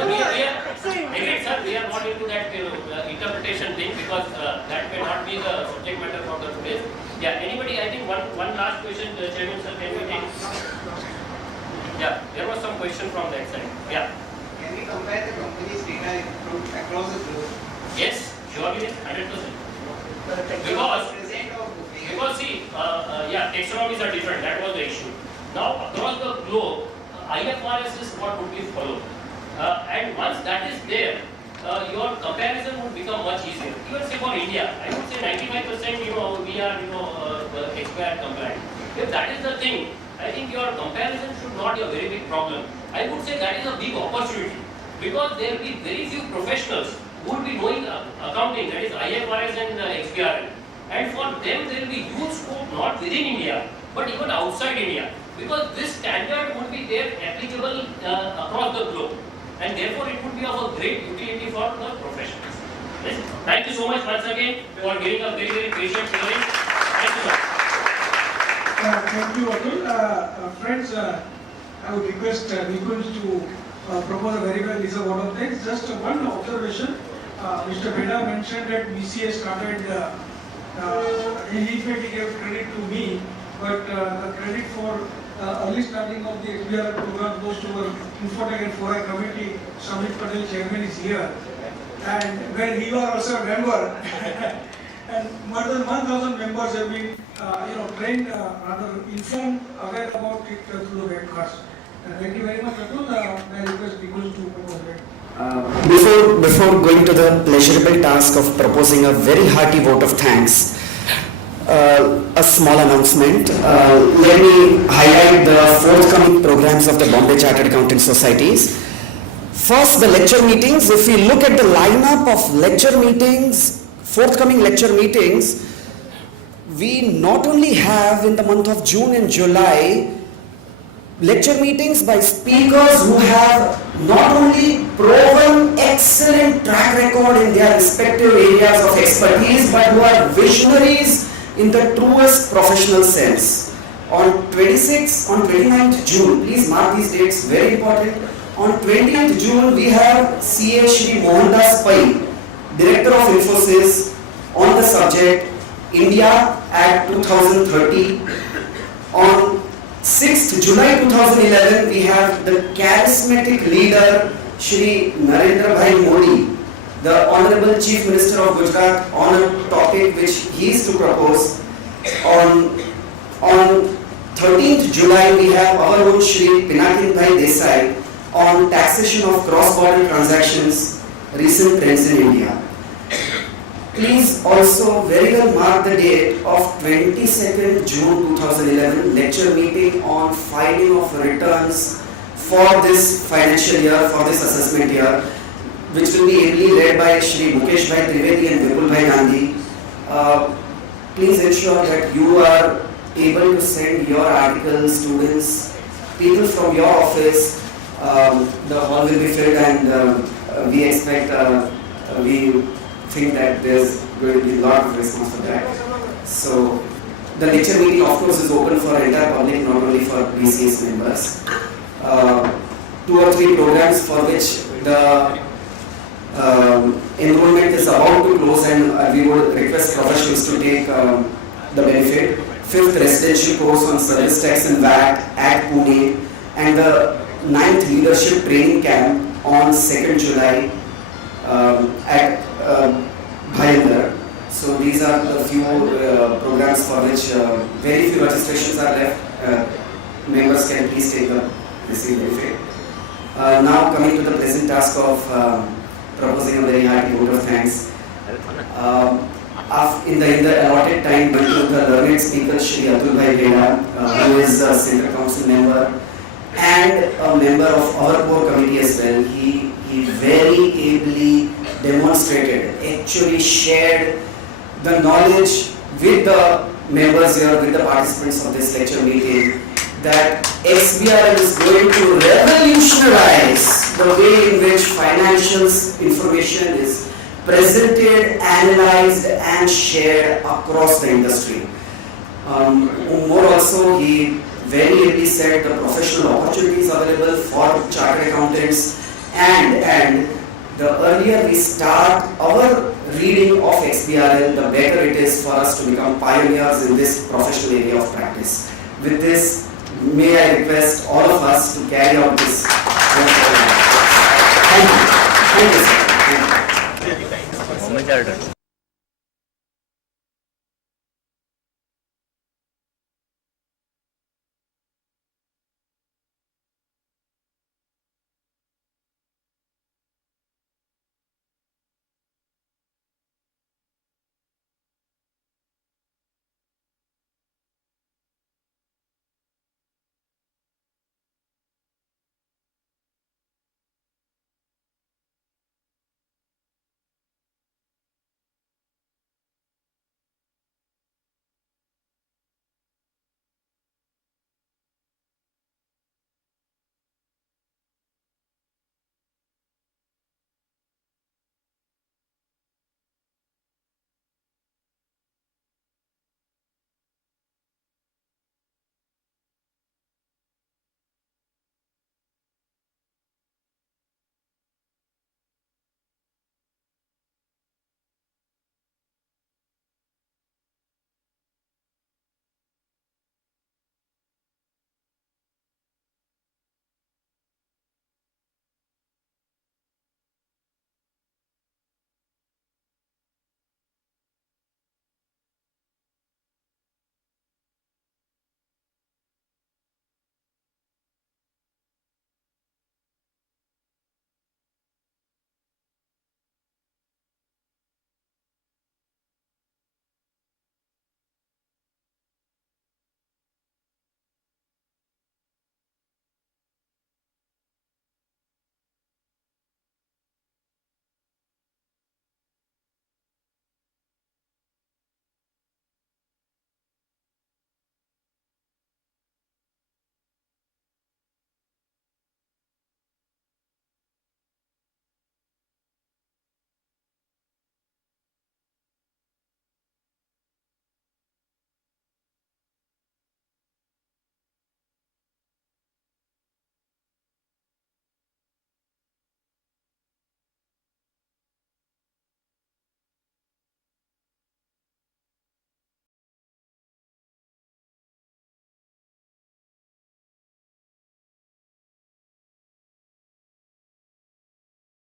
Agreed, sir. We are not into that interpretation thing because that may not be the subject matter for the today. Yeah. Anybody? I think one last question, Chairman sir, can we take? Yeah. There was some question from that side. Yeah. Can we compare the company's data across the globe? Yes. Surely, 100%. Because see, taxonomies are different. That was the issue. Now across the globe, IFRS is what would be followed, and once that is there, your comparison would become much easier. Even say for India, I would say 95% we are XBRL compliant. If that is the thing, I think your comparison should not be a very big problem. I would say that is a big opportunity because there will be very few professionals who will be knowing accounting, that is IFRS and XBRL. And for them there will be huge scope not within India but even outside India because this standard would be there applicable across the globe and therefore it would be of a great utility for the professionals. Yes. Thank you so much once again for giving a very, very patient hearing. Thank you, sir. Thank you, Atul. Friends, I would request Nikunj to propose a very well deserved vote of thanks. Just one observation. Mr. Bheda mentioned that BCA started, in fact he gave credit to me, but the credit for early starting of the XBRL program goes to our Infotech and Foray committee. Samit Patel, chairman, is here. And where he was also a member. And more than 1,000 members have been trained, rather informed, aware about it through the webcast. Thank you very much, Atul. I request people to propose it. Before going to the pleasurable task of proposing a very hearty vote of thanks, a small announcement. Let me highlight the forthcoming programs of the Bombay Chartered Accountant Societies. First, the lecture meetings. If we look at the lineup of lecture meetings, forthcoming lecture meetings, we not only have in the month of June and July lecture meetings by speakers who have not only proven excellent track record in their respective areas of expertise but who are visionaries in the truest professional sense. On 29th June, please mark these dates, very important. On 20th June, we have CA Shri Mohandas Pai, Director of Infosys, on the subject India at 2030. On 6th July 2011, we have the charismatic leader Shri Narendra Bhai Modi, the Honorable Chief Minister of Gujarat, on a topic which he is to propose. On 13th July, we have our own Shri Pinakin Bhai Desai on taxation of cross-border transactions, recent trends in India. Please also very well mark the date of 22nd June 2011 lecture meeting on filing of returns for this financial year, for this assessment year, which will be ably led by Shri Mukesh Bhai Trivedi and Vipul Bhai Gandhi. Please ensure that you are able to send your articles, students, people from your office. The hall will be filled and we think that there's going to be a lot of response for that. So the lecture meeting, of course, is open for entire public, not only for BCS members. 2 or 3 programs for which the enrollment is about to close, and we would request professionals to take the benefit. 5th residential course on service tax and VAT at Pune, and the 9th leadership training camp on 2nd July at Bhayandar. So these are the few programs for which very few registrations are left. Members can please take the receive benefit. Now coming to the present task of proposing a very hearty vote of thanks. In the allotted time, due to the learned speaker Shri Atul Bheda, who is a Central Council member and a member of our core committee as well, he very ably demonstrated, actually shared the knowledge with the members here, with the participants of this lecture meeting, that XBRL is going to revolutionize the way in which financial information is presented, analyzed and shared across the industry. More also, he very ably said the professional opportunities available for chartered accountants, and the earlier we start our reading of XBRL, the better it is for us to become pioneers in this professional area of practice. With this, may I request all of us to carry out this. Thank you. Thank you, sir. Thank you.